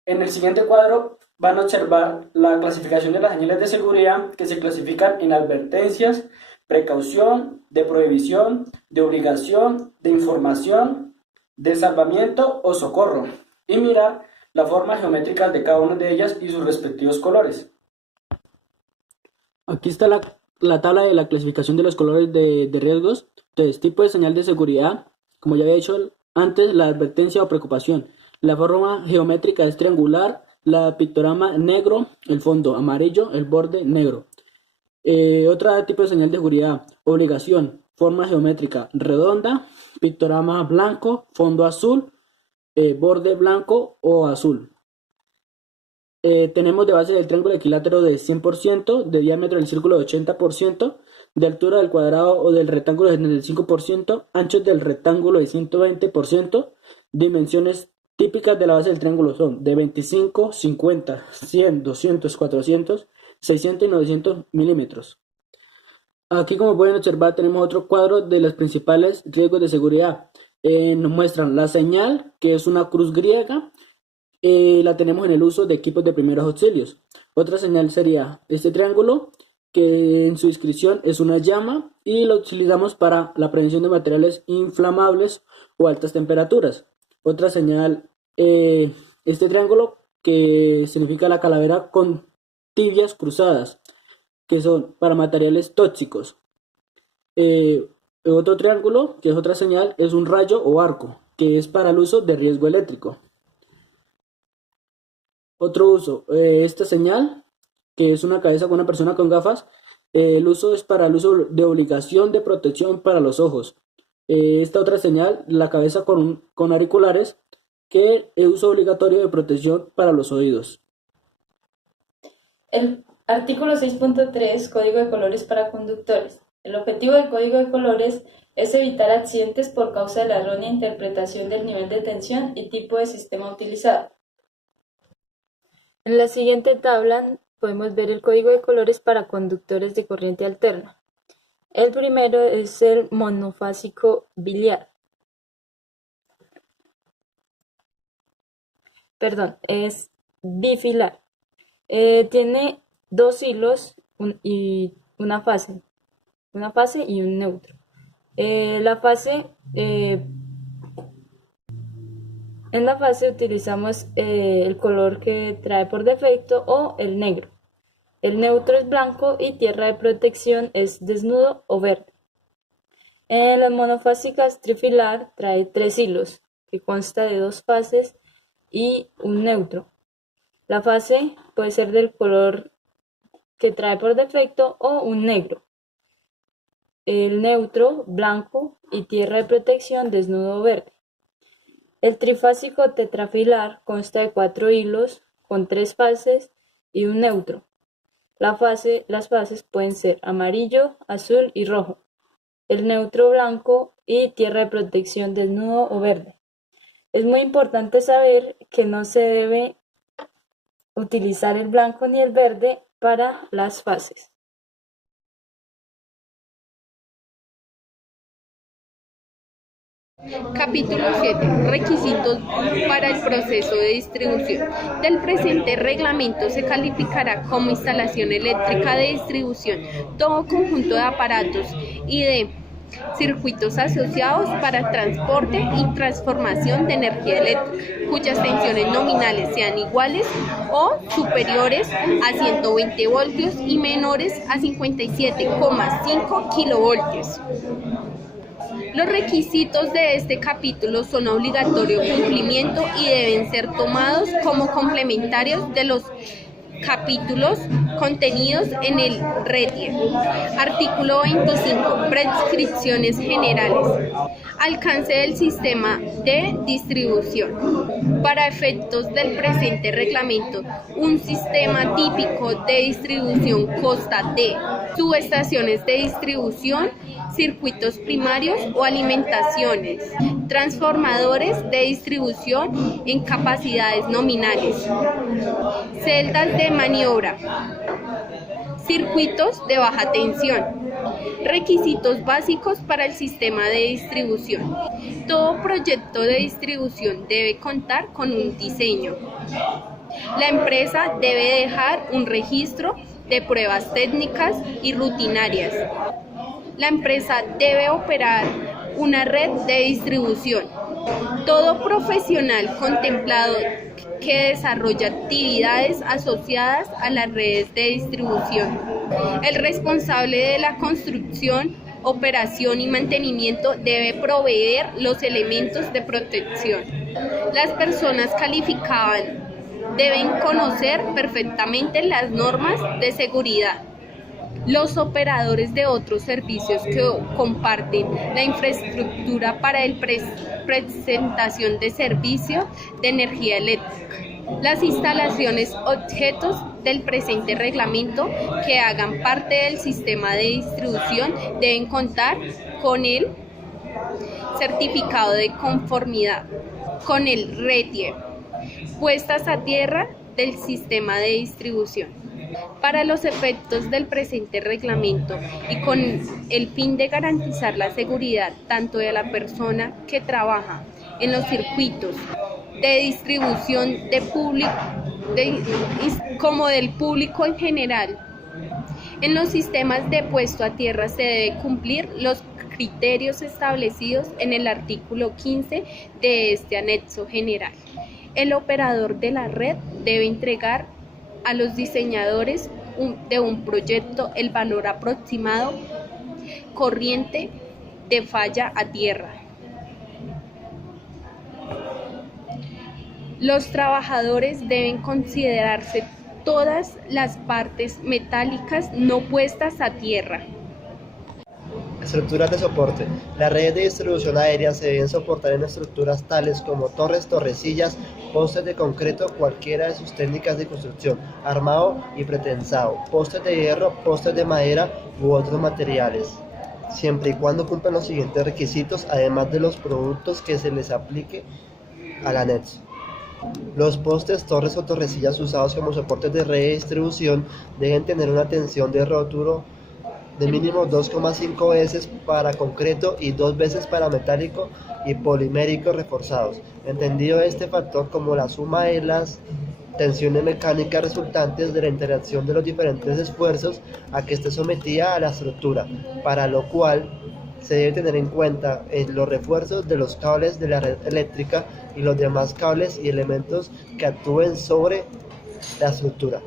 En el siguiente cuadro van a observar la clasificación de las señales de seguridad que se clasifican en advertencias, precaución, de prohibición, de obligación, de información, de salvamiento o socorro, y mirar la forma geométrica de cada una de ellas y sus respectivos colores. Aquí está la tabla de la clasificación de los colores de riesgos. Entonces, tipo de señal de seguridad, como ya había dicho antes, la advertencia o preocupación. La forma geométrica es triangular, la pictograma negro, el fondo amarillo, el borde negro. Otro tipo de señal de seguridad, obligación, forma geométrica redonda, pictograma blanco, fondo azul, borde blanco o azul. Tenemos de base del triángulo equilátero de 100%, de diámetro del círculo de 80%, de altura del cuadrado o del rectángulo de 75%, anchos del rectángulo de 120%, dimensiones típicas de la base del triángulo son de 25, 50, 100, 200, 400, 600 y 900 milímetros. Aquí, como pueden observar, tenemos otro cuadro de los principales riesgos de seguridad. Nos muestran la señal, que es una cruz griega, la tenemos en el uso de equipos de primeros auxilios. Otra señal sería este triángulo, que en su inscripción es una llama y lo utilizamos para la prevención de materiales inflamables o altas temperaturas. Otra señal, este triángulo, que significa la calavera con tibias cruzadas, que son para materiales tóxicos. Otro triángulo, que es otra señal, es un rayo o arco, que es para el uso de riesgo eléctrico. Otro uso, esta señal, que es una cabeza con una persona con gafas, el uso es para el uso de obligación de protección para los ojos. Esta otra señal, la cabeza con auriculares, que es uso obligatorio de protección para los oídos. El artículo 6.3, Código de colores para conductores. El objetivo del Código de colores es evitar accidentes por causa de la errónea interpretación del nivel de tensión y tipo de sistema utilizado. En la siguiente tabla podemos ver el código de colores para conductores de corriente alterna. El primero es el monofásico biliar. Es bifilar. Tiene dos hilos y una fase y un neutro. En la fase utilizamos el color que trae por defecto o el negro. El neutro es blanco y tierra de protección es desnudo o verde. En las monofásicas trifilar trae 3 hilos, que consta de 2 fases y un neutro. La fase puede ser del color que trae por defecto o un negro. El neutro, blanco y tierra de protección desnudo o verde. El trifásico tetrafilar consta de 4 hilos con 3 fases y un neutro. Las fases pueden ser amarillo, azul y rojo. El neutro blanco y tierra de protección desnudo o verde. Es muy importante saber que no se debe utilizar el blanco ni el verde para las fases. Capítulo 7. Requisitos para el proceso de distribución. Del presente reglamento se calificará como instalación eléctrica de distribución todo conjunto de aparatos y de circuitos asociados para transporte y transformación de energía eléctrica, cuyas tensiones nominales sean iguales o superiores a 120 voltios y menores a 57,5 kilovoltios. Los requisitos de este capítulo son obligatorio cumplimiento y deben ser tomados como complementarios de los capítulos contenidos en el RETIE. Artículo 25. Prescripciones generales. Alcance del sistema de distribución. Para efectos del presente reglamento, un sistema típico de distribución consta de subestaciones de distribución, circuitos primarios o alimentaciones, transformadores de distribución en capacidades nominales, celdas de maniobra, circuitos de baja tensión. Requisitos básicos para el sistema de distribución. Todo proyecto de distribución debe contar con un diseño. La empresa debe dejar un registro de pruebas técnicas y rutinarias. La empresa debe operar una red de distribución. Todo profesional contemplado que desarrolla actividades asociadas a las redes de distribución. El responsable de la construcción, operación y mantenimiento debe proveer los elementos de protección. Las personas calificadas deben conocer perfectamente las normas de seguridad. Los operadores de otros servicios que comparten la infraestructura para la presentación de servicio de energía eléctrica. Las instalaciones objetos del presente reglamento que hagan parte del sistema de distribución deben contar con el certificado de conformidad. con el RETIE, puestas a tierra del sistema de distribución. Para los efectos del presente reglamento y con el fin de garantizar la seguridad tanto de la persona que trabaja en los circuitos de distribución como del público en general, en los sistemas de puesto a tierra se debe cumplir los criterios establecidos en el artículo 15 de este anexo general. El operador de la red debe entregar a los diseñadores de un proyecto el valor aproximado corriente de falla a tierra. Los trabajadores deben considerarse todas las partes metálicas no puestas a tierra. Estructuras de soporte. Las redes de distribución aérea se deben soportar en estructuras tales como torres, torrecillas, postes de concreto, cualquiera de sus técnicas de construcción, armado y pretensado, postes de hierro, postes de madera u otros materiales, siempre y cuando cumplan los siguientes requisitos, además de los productos que se les aplique al anexo. Los postes, torres o torrecillas usados como soportes de red de distribución deben tener una tensión de rótulo de mínimo 2,5 veces para concreto y 2 veces para metálico y polimérico reforzados, entendido este factor como la suma de las tensiones mecánicas resultantes de la interacción de los diferentes esfuerzos a que esté sometida a la estructura, para lo cual se debe tener en cuenta los refuerzos de los cables de la red eléctrica y los demás cables y elementos que actúen sobre la estructura.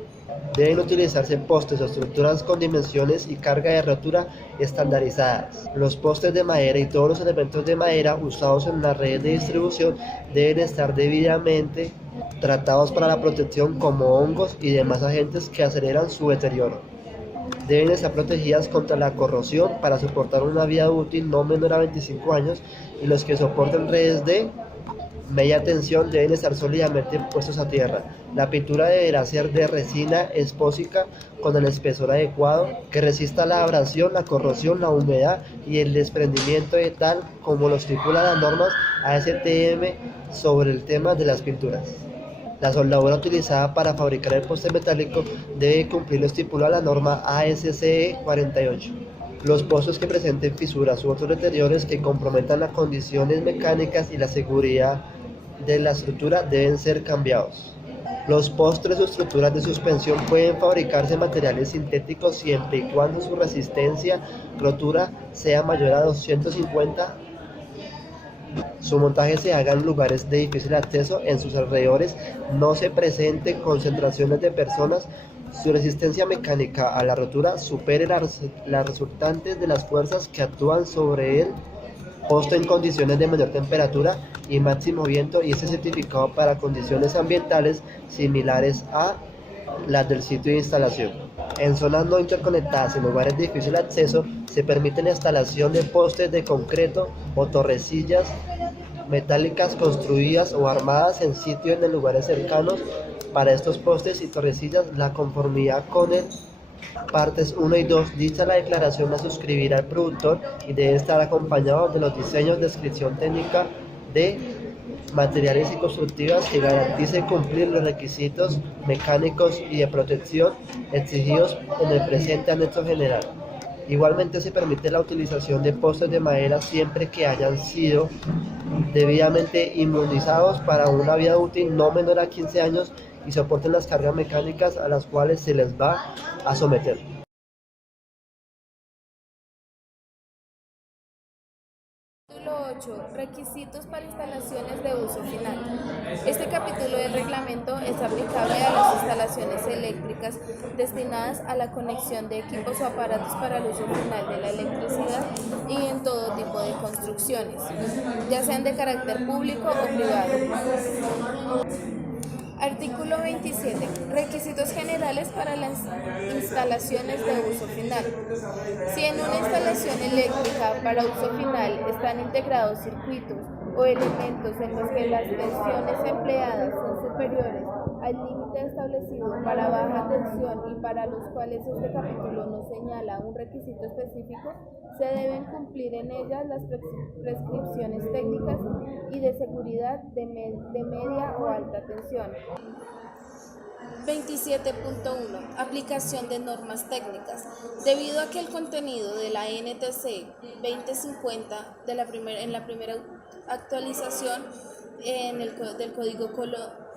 Deben utilizarse postes o estructuras con dimensiones y carga de rotura estandarizadas. Los postes de madera y todos los elementos de madera usados en la red de distribución deben estar debidamente tratados para la protección como hongos y demás agentes que aceleran su deterioro. Deben estar protegidas contra la corrosión para soportar una vida útil no menor a 25 años y los que soporten redes de media tensión deben estar sólidamente puestos a tierra. La pintura deberá ser de resina espósica con el espesor adecuado que resista la abrasión, la corrosión, la humedad y el desprendimiento de tal como lo estipulan las normas ASTM sobre el tema de las pinturas. La soldadura utilizada para fabricar el poste metálico debe cumplir lo estipulado la norma ASCE 48. Los postes que presenten fisuras u otros deterioros que comprometan las condiciones mecánicas y la seguridad de la estructura deben ser cambiados. Los postes o estructuras de suspensión pueden fabricarse en materiales sintéticos siempre y cuando su resistencia rotura sea mayor a 250. Su montaje se haga en lugares de difícil acceso, en sus alrededores no se presenten concentraciones de personas, su resistencia mecánica a la rotura supere las resultantes de las fuerzas que actúan sobre el poste en condiciones de menor temperatura y máximo viento y es certificado para condiciones ambientales similares a las del sitio de instalación. En zonas no interconectadas en lugares de difícil acceso se permite la instalación de postes de concreto o torrecillas metálicas construidas o armadas en sitios en lugares cercanos. Para estos postes y torrecillas, la conformidad con el partes 1 y 2 dicha la declaración a suscribir al productor y debe estar acompañado de los diseños, descripción técnica de materiales y constructivas que garantice cumplir los requisitos mecánicos y de protección exigidos en el presente anexo general. Igualmente se permite la utilización de postes de madera siempre que hayan sido debidamente inmunizados para una vida útil no menor a 15 años y soporten las cargas mecánicas a las cuales se les va a someter. Capítulo 8. Requisitos para instalaciones de uso final. Este capítulo del reglamento es aplicable a las instalaciones eléctricas destinadas a la conexión de equipos o aparatos para el uso final de la electricidad y en todo tipo de construcciones, ya sean de carácter público o privado. Artículo 27. Requisitos generales para las instalaciones de uso final. Si en una instalación eléctrica para uso final están integrados circuitos o elementos en los que las tensiones empleadas son superiores al límite límite establecido para baja tensión y para los cuales este capítulo no señala un requisito específico, se deben cumplir en ellas las prescripciones técnicas y de seguridad de media o alta tensión. 27.1. Aplicación de normas técnicas. Debido a que el contenido de la NTC 2050 en la primera actualización del Código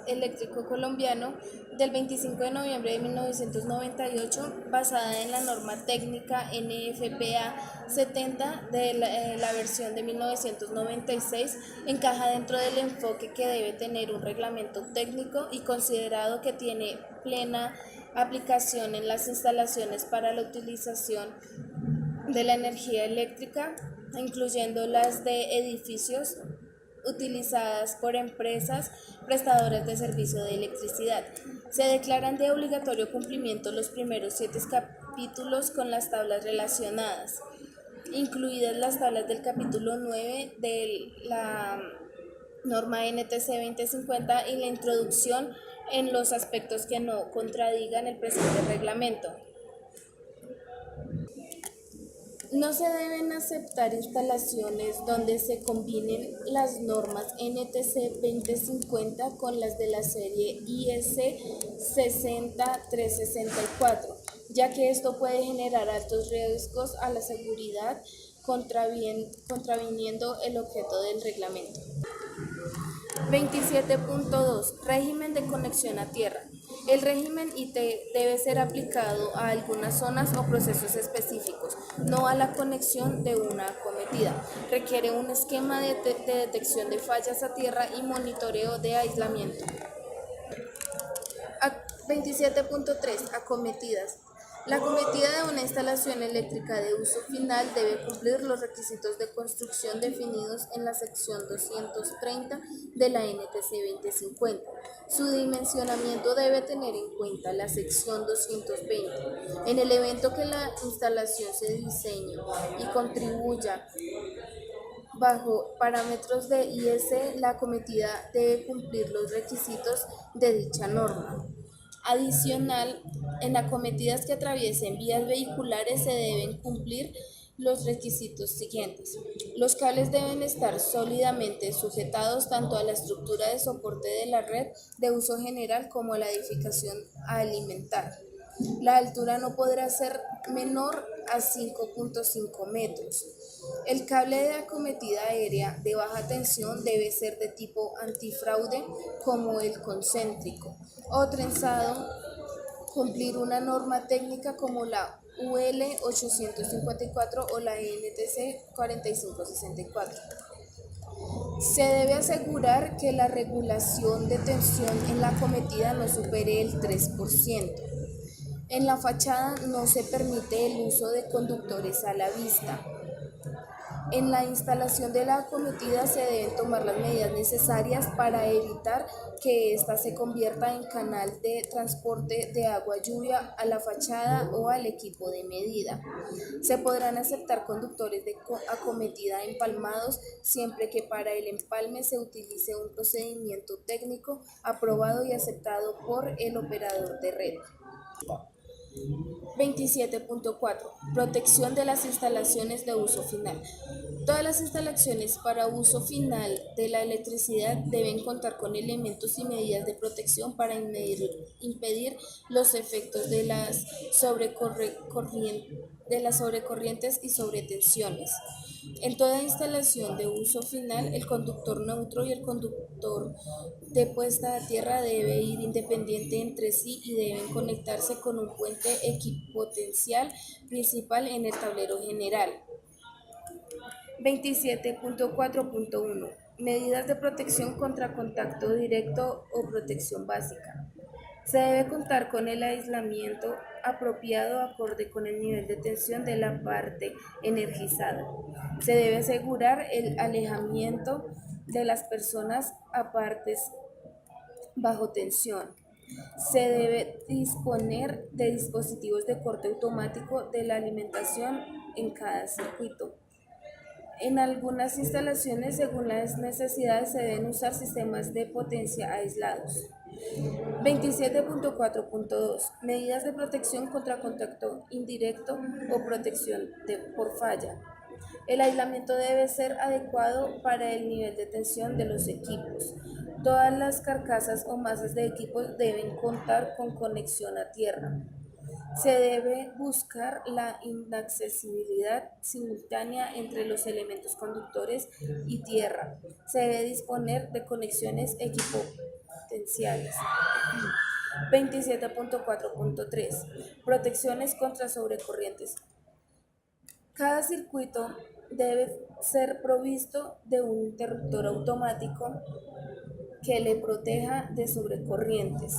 Eléctrico Colombiano del 25 de noviembre de 1998, basada en la norma técnica NFPA 70 de la versión de 1996, encaja dentro del enfoque que debe tener un reglamento técnico y considerado que tiene plena aplicación en las instalaciones para la utilización de la energía eléctrica, incluyendo las de edificios utilizadas por empresas prestadoras de servicio de electricidad. Se declaran de obligatorio cumplimiento los primeros 7 capítulos con las tablas relacionadas, incluidas las tablas del capítulo 9 de la norma NTC 2050 y la introducción en los aspectos que no contradigan el presente reglamento. No se deben aceptar instalaciones donde se combinen las normas NTC 2050 con las de la serie IS 60364, ya que esto puede generar altos riesgos a la seguridad, contraviniendo el objeto del reglamento. 27.2. Régimen de conexión a tierra. El régimen IT debe ser aplicado a algunas zonas o procesos específicos, no a la conexión de una acometida. Requiere un esquema de detección de fallas a tierra y monitoreo de aislamiento. 27.3. Acometidas. La acometida de una instalación eléctrica de uso final debe cumplir los requisitos de construcción definidos en la sección 230 de la NTC 2050. Su dimensionamiento debe tener en cuenta la sección 220. En el evento que la instalación se diseñe y contribuya bajo parámetros de IS, la acometida debe cumplir los requisitos de dicha norma. Adicional, en acometidas que atraviesen vías vehiculares se deben cumplir los requisitos siguientes. Los cables deben estar sólidamente sujetados tanto a la estructura de soporte de la red de uso general como a la edificación a alimentar. La altura no podrá ser menor a 5.5 metros. El cable de acometida aérea de baja tensión debe ser de tipo antifraude como el concéntrico o trenzado, cumplir una norma técnica como la UL 854 o la NTC 4564. Se debe asegurar que la regulación de tensión en la acometida no supere el 3%. En la fachada no se permite el uso de conductores a la vista. En la instalación de la acometida se deben tomar las medidas necesarias para evitar que ésta se convierta en canal de transporte de agua lluvia a la fachada o al equipo de medida. Se podrán aceptar conductores de acometida empalmados siempre que para el empalme se utilice un procedimiento técnico aprobado y aceptado por el operador de red. 27.4. Protección de las instalaciones de uso final. Todas las instalaciones para uso final de la electricidad deben contar con elementos y medidas de protección para impedir los efectos de las sobrecorrientes y sobretensiones. En toda instalación de uso final, el conductor neutro y el conductor de puesta a tierra deben ir independientes entre sí y deben conectarse con un puente equipotencial principal en el tablero general. 27.4.1. Medidas de protección contra contacto directo o protección básica. Se debe contar con el aislamiento apropiado acorde con el nivel de tensión de la parte energizada. Se debe asegurar el alejamiento de las personas a partes bajo tensión. Se debe disponer de dispositivos de corte automático de la alimentación en cada circuito. En algunas instalaciones, según las necesidades, se deben usar sistemas de potencia aislados. 27.4.2 Medidas de protección contra contacto indirecto o protección por falla. El aislamiento debe ser adecuado para el nivel de tensión de los equipos. Todas las carcasas o masas de equipos deben contar con conexión a tierra. Se debe buscar la inaccesibilidad simultánea entre los elementos conductores y tierra. Se debe disponer de conexiones equipotenciales. 27.4.3 Protecciones contra sobrecorrientes. Cada circuito debe ser provisto de un interruptor automático que le proteja de sobrecorrientes.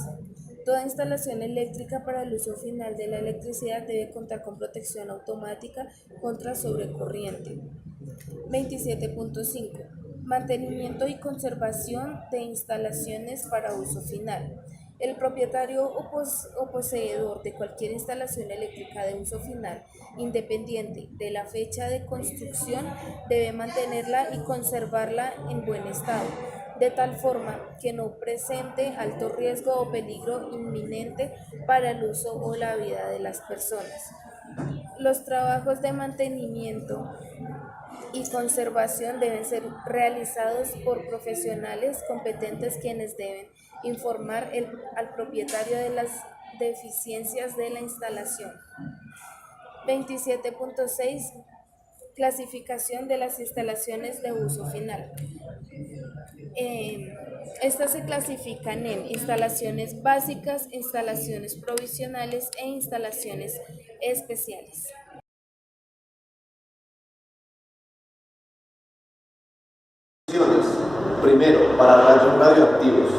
Toda instalación eléctrica para el uso final de la electricidad debe contar con protección automática contra sobrecorriente. 27.5 Mantenimiento y conservación de instalaciones para uso final. El propietario o poseedor de cualquier instalación eléctrica de uso final, independiente de la fecha de construcción, debe mantenerla y conservarla en buen estado, de tal forma que no presente alto riesgo o peligro inminente para el uso o la vida de las personas. Los trabajos de mantenimiento y conservación deben ser realizados por profesionales competentes quienes deben informar al propietario de las deficiencias de la instalación. 27.6 Clasificación de las instalaciones de uso final. Estas se clasifican en instalaciones básicas, instalaciones provisionales e instalaciones especiales. Primero, para rayos radioactivos.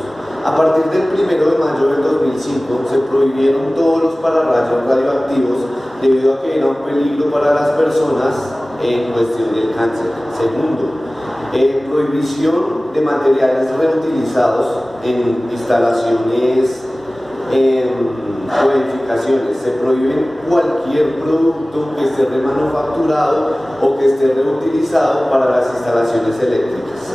A partir del 1 de mayo del 2005 se prohibieron todos los pararrayos radioactivos debido a que era un peligro para las personas en cuestión del cáncer. Segundo, prohibición de materiales reutilizados en instalaciones o edificaciones. Se prohíbe cualquier producto que esté remanufacturado o que esté reutilizado para las instalaciones eléctricas.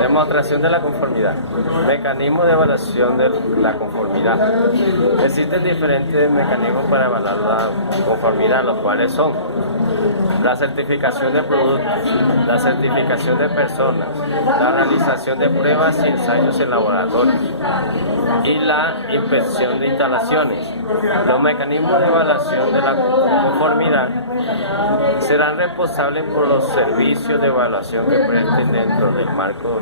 Demostración de la conformidad. Mecanismo de evaluación de la conformidad. Existen diferentes mecanismos para evaluar la conformidad, los cuales son la certificación de productos, la certificación de personas, la realización de pruebas y ensayos en laboratorios y la inspección de instalaciones. Los mecanismos de evaluación de la conformidad serán responsables por los servicios de evaluación que presten dentro del marco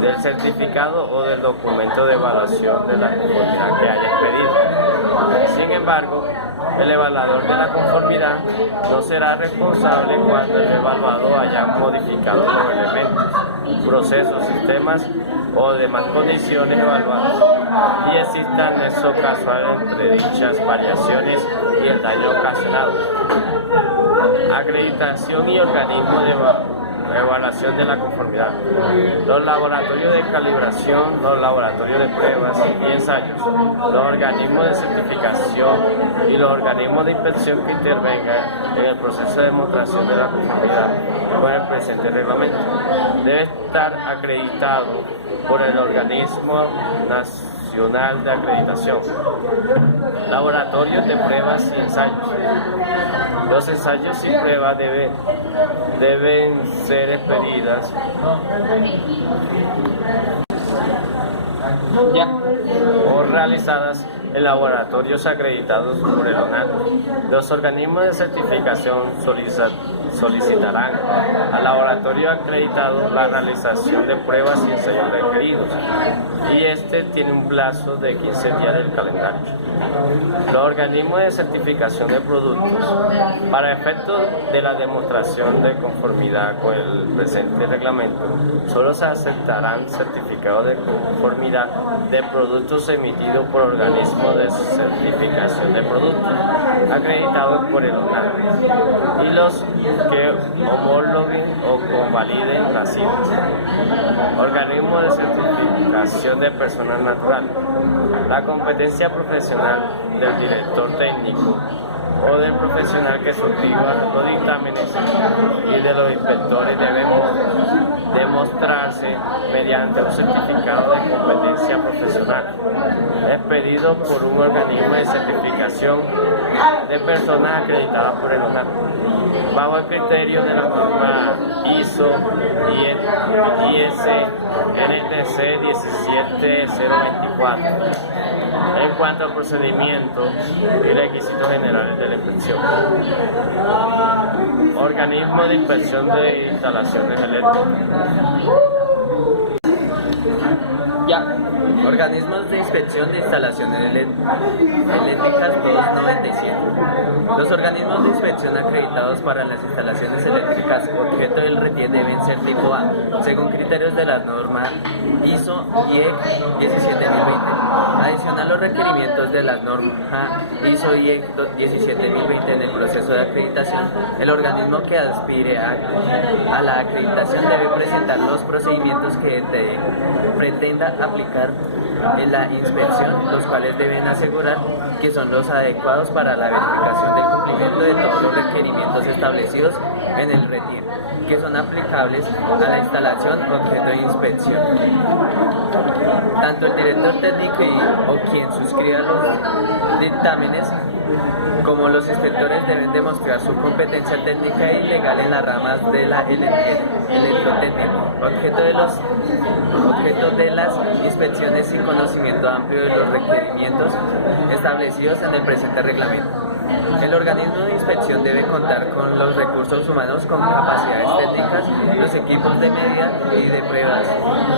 del certificado o del documento de evaluación de la conformidad que haya pedido. Sin embargo, el evaluador de la conformidad no será responsable cuando el evaluado haya modificado los elementos, procesos, sistemas o demás condiciones evaluadas y exista nexo casual entre dichas variaciones y el daño ocasionado. Acreditación y organismo de evaluación de la conformidad. Los laboratorios de calibración, los laboratorios de pruebas y ensayos, los organismos de certificación y los organismos de inspección que intervengan en el proceso de demostración de la conformidad con el presente reglamento. Debe estar acreditado por el organismo nacional de acreditación. Laboratorios de pruebas y ensayos. Los ensayos y pruebas deben ser expedidas o realizadas en laboratorios acreditados por el ONAC. Los organismos de certificación solicitarán al laboratorio acreditado la realización de pruebas y ensayos requeridos y este tiene un plazo de 15 días del calendario. Los organismos de certificación de productos, para efectos de la demostración de conformidad con el presente reglamento, solo se aceptarán certificados de conformidad de productos emitidos por organismos de certificación de productos acreditados por el ONAC y los que homologuen o convaliden las cifras. Organismo de certificación de personas naturales. La competencia profesional del director técnico o del profesional que suscriba los dictámenes y de los inspectores deben demostrarse mediante un certificado de competencia profesional expedido por un organismo de certificación de personas acreditadas por el ONAC bajo el criterio de la norma ISO IS NTC 17024 en cuanto al procedimiento y requisitos generales de la inspección. Organismo de inspección de instalaciones eléctricas. Organismos de inspección de instalaciones eléctricas 297. Los organismos de inspección acreditados para las instalaciones eléctricas objeto del RETIE deben ser tipo A, según criterios de la norma ISO IEC 17020. Adicional a los requerimientos de la norma ISO IEC 17020 en el proceso de acreditación, el organismo que aspire a la acreditación debe presentar los procedimientos que pretenda aplicar en la inspección, los cuales deben asegurar que son los adecuados para la verificación del cumplimiento de todos los requerimientos establecidos en el RETIE, que son aplicables a la instalación objeto de inspección. Tanto el director técnico o quien suscriba los dictámenes como los inspectores deben demostrar su competencia técnica y legal en las ramas de la electrotecnia, objeto de las inspecciones y conocimiento amplio de los requerimientos establecidos en el presente reglamento. El organismo de inspección debe contar con los recursos humanos con capacidades técnicas, los equipos de medida y de pruebas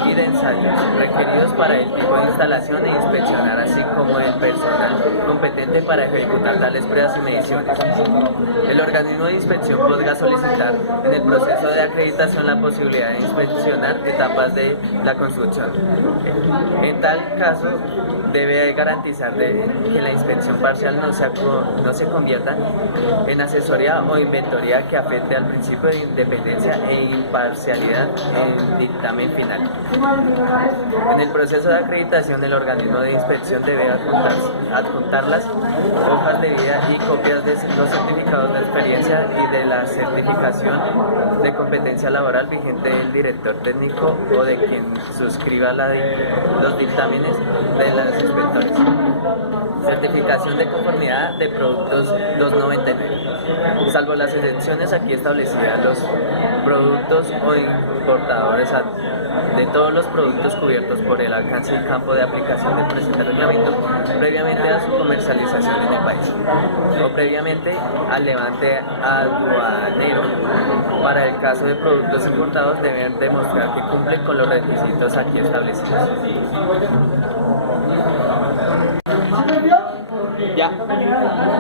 y de ensayos requeridos para el tipo de instalación e inspeccionar, así como el personal competente para ejecutar tales pruebas y mediciones. El organismo de inspección podrá solicitar en el proceso de acreditación la posibilidad de inspeccionar etapas de la construcción. En tal caso, debe garantizar que la inspección parcial no se convierta en asesoría o inventoría que afecte al principio de independencia e imparcialidad en el dictamen final. En el proceso de acreditación, el organismo de inspección debe adjuntar las hojas de vida y copias de los certificados de experiencia y de la certificación de competencia laboral vigente del director técnico o de quien suscriba los dictámenes de los inspectores. Certificación de conformidad de productos 299. Salvo las excepciones aquí establecidas, los productos o importadores de todos los productos cubiertos por el alcance y campo de aplicación del presente reglamento, previamente a su comercialización en el país, o previamente al levante aduanero. Para el caso de productos importados, deben demostrar que cumplen con los requisitos aquí establecidos.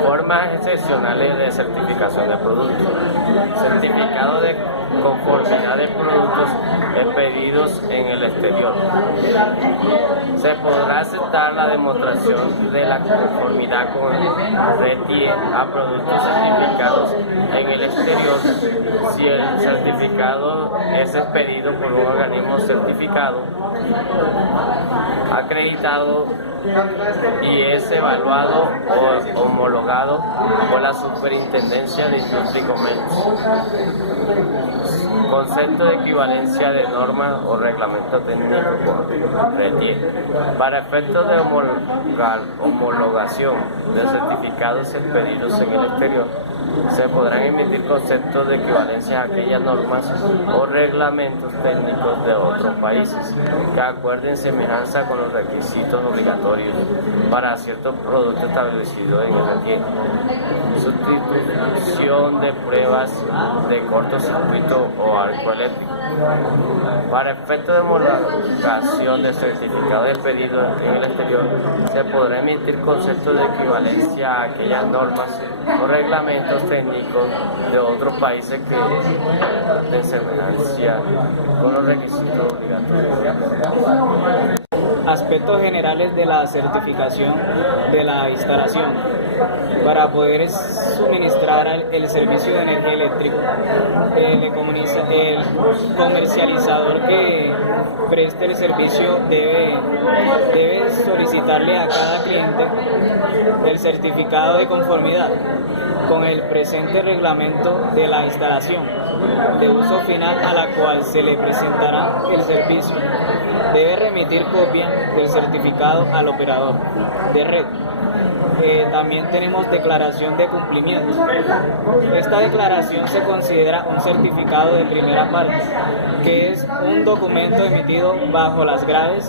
Formas excepcionales de certificación de productos. Certificado de conformidad de productos expedidos en el exterior. Se podrá aceptar la demostración de la conformidad con RETIE a productos certificados en el exterior si el certificado es expedido por un organismo certificado, acreditado y es evaluado o homologado por la Superintendencia de Industria y Comercio. Concepto de equivalencia de norma o reglamento técnico con RETIE. Para efectos de homologación de certificados expedidos en el exterior, se podrán emitir conceptos de equivalencia a aquellas normas o reglamentos técnicos de otros países que acuerden semejanza con los requisitos obligatorios para ciertos productos establecidos en el RETIE. Sustitución de pruebas de cortocircuito o arco eléctrico. Para efectos de homologación de certificado de pedido en el exterior, se podrá emitir conceptos de equivalencia a aquellas normas o reglamentos técnicos de otros países que de semejanza con los requisitos obligatorios. Aspectos generales de la certificación de la instalación. Para poder suministrar el servicio de energía eléctrica, el comercializador que preste el servicio debe solicitar solicitarle a cada cliente el certificado de conformidad con el presente reglamento de la instalación de uso final a la cual se le presentará el servicio. Debe remitir copia del certificado al operador de red. También tenemos declaración de cumplimiento. Esta declaración se considera un certificado de primera parte, que es un documento emitido bajo las graves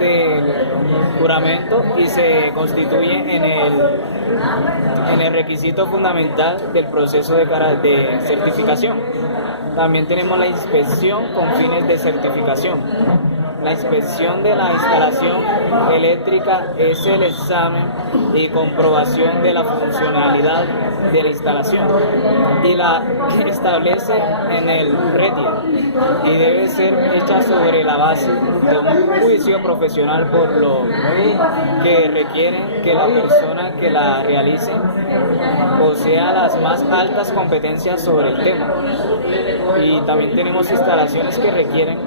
del juramento y se constituye en el requisito fundamental del proceso de certificación. También tenemos la inspección con fines de certificación. La inspección de la instalación eléctrica es el examen y comprobación de la funcionalidad de la instalación y la que establece en el RETIE y debe ser hecha sobre la base de un juicio profesional, por lo que requieren que la persona que la realice posea las más altas competencias sobre el tema. Y también tenemos instalaciones que requieren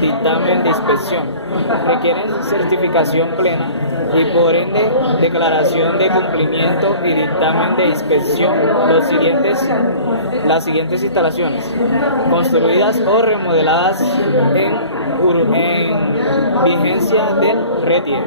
dictamen de inspección, requieren certificación plena y por ende declaración de cumplimiento y dictamen de inspección. Las siguientes instalaciones construidas o remodeladas en vigencia del RETIE.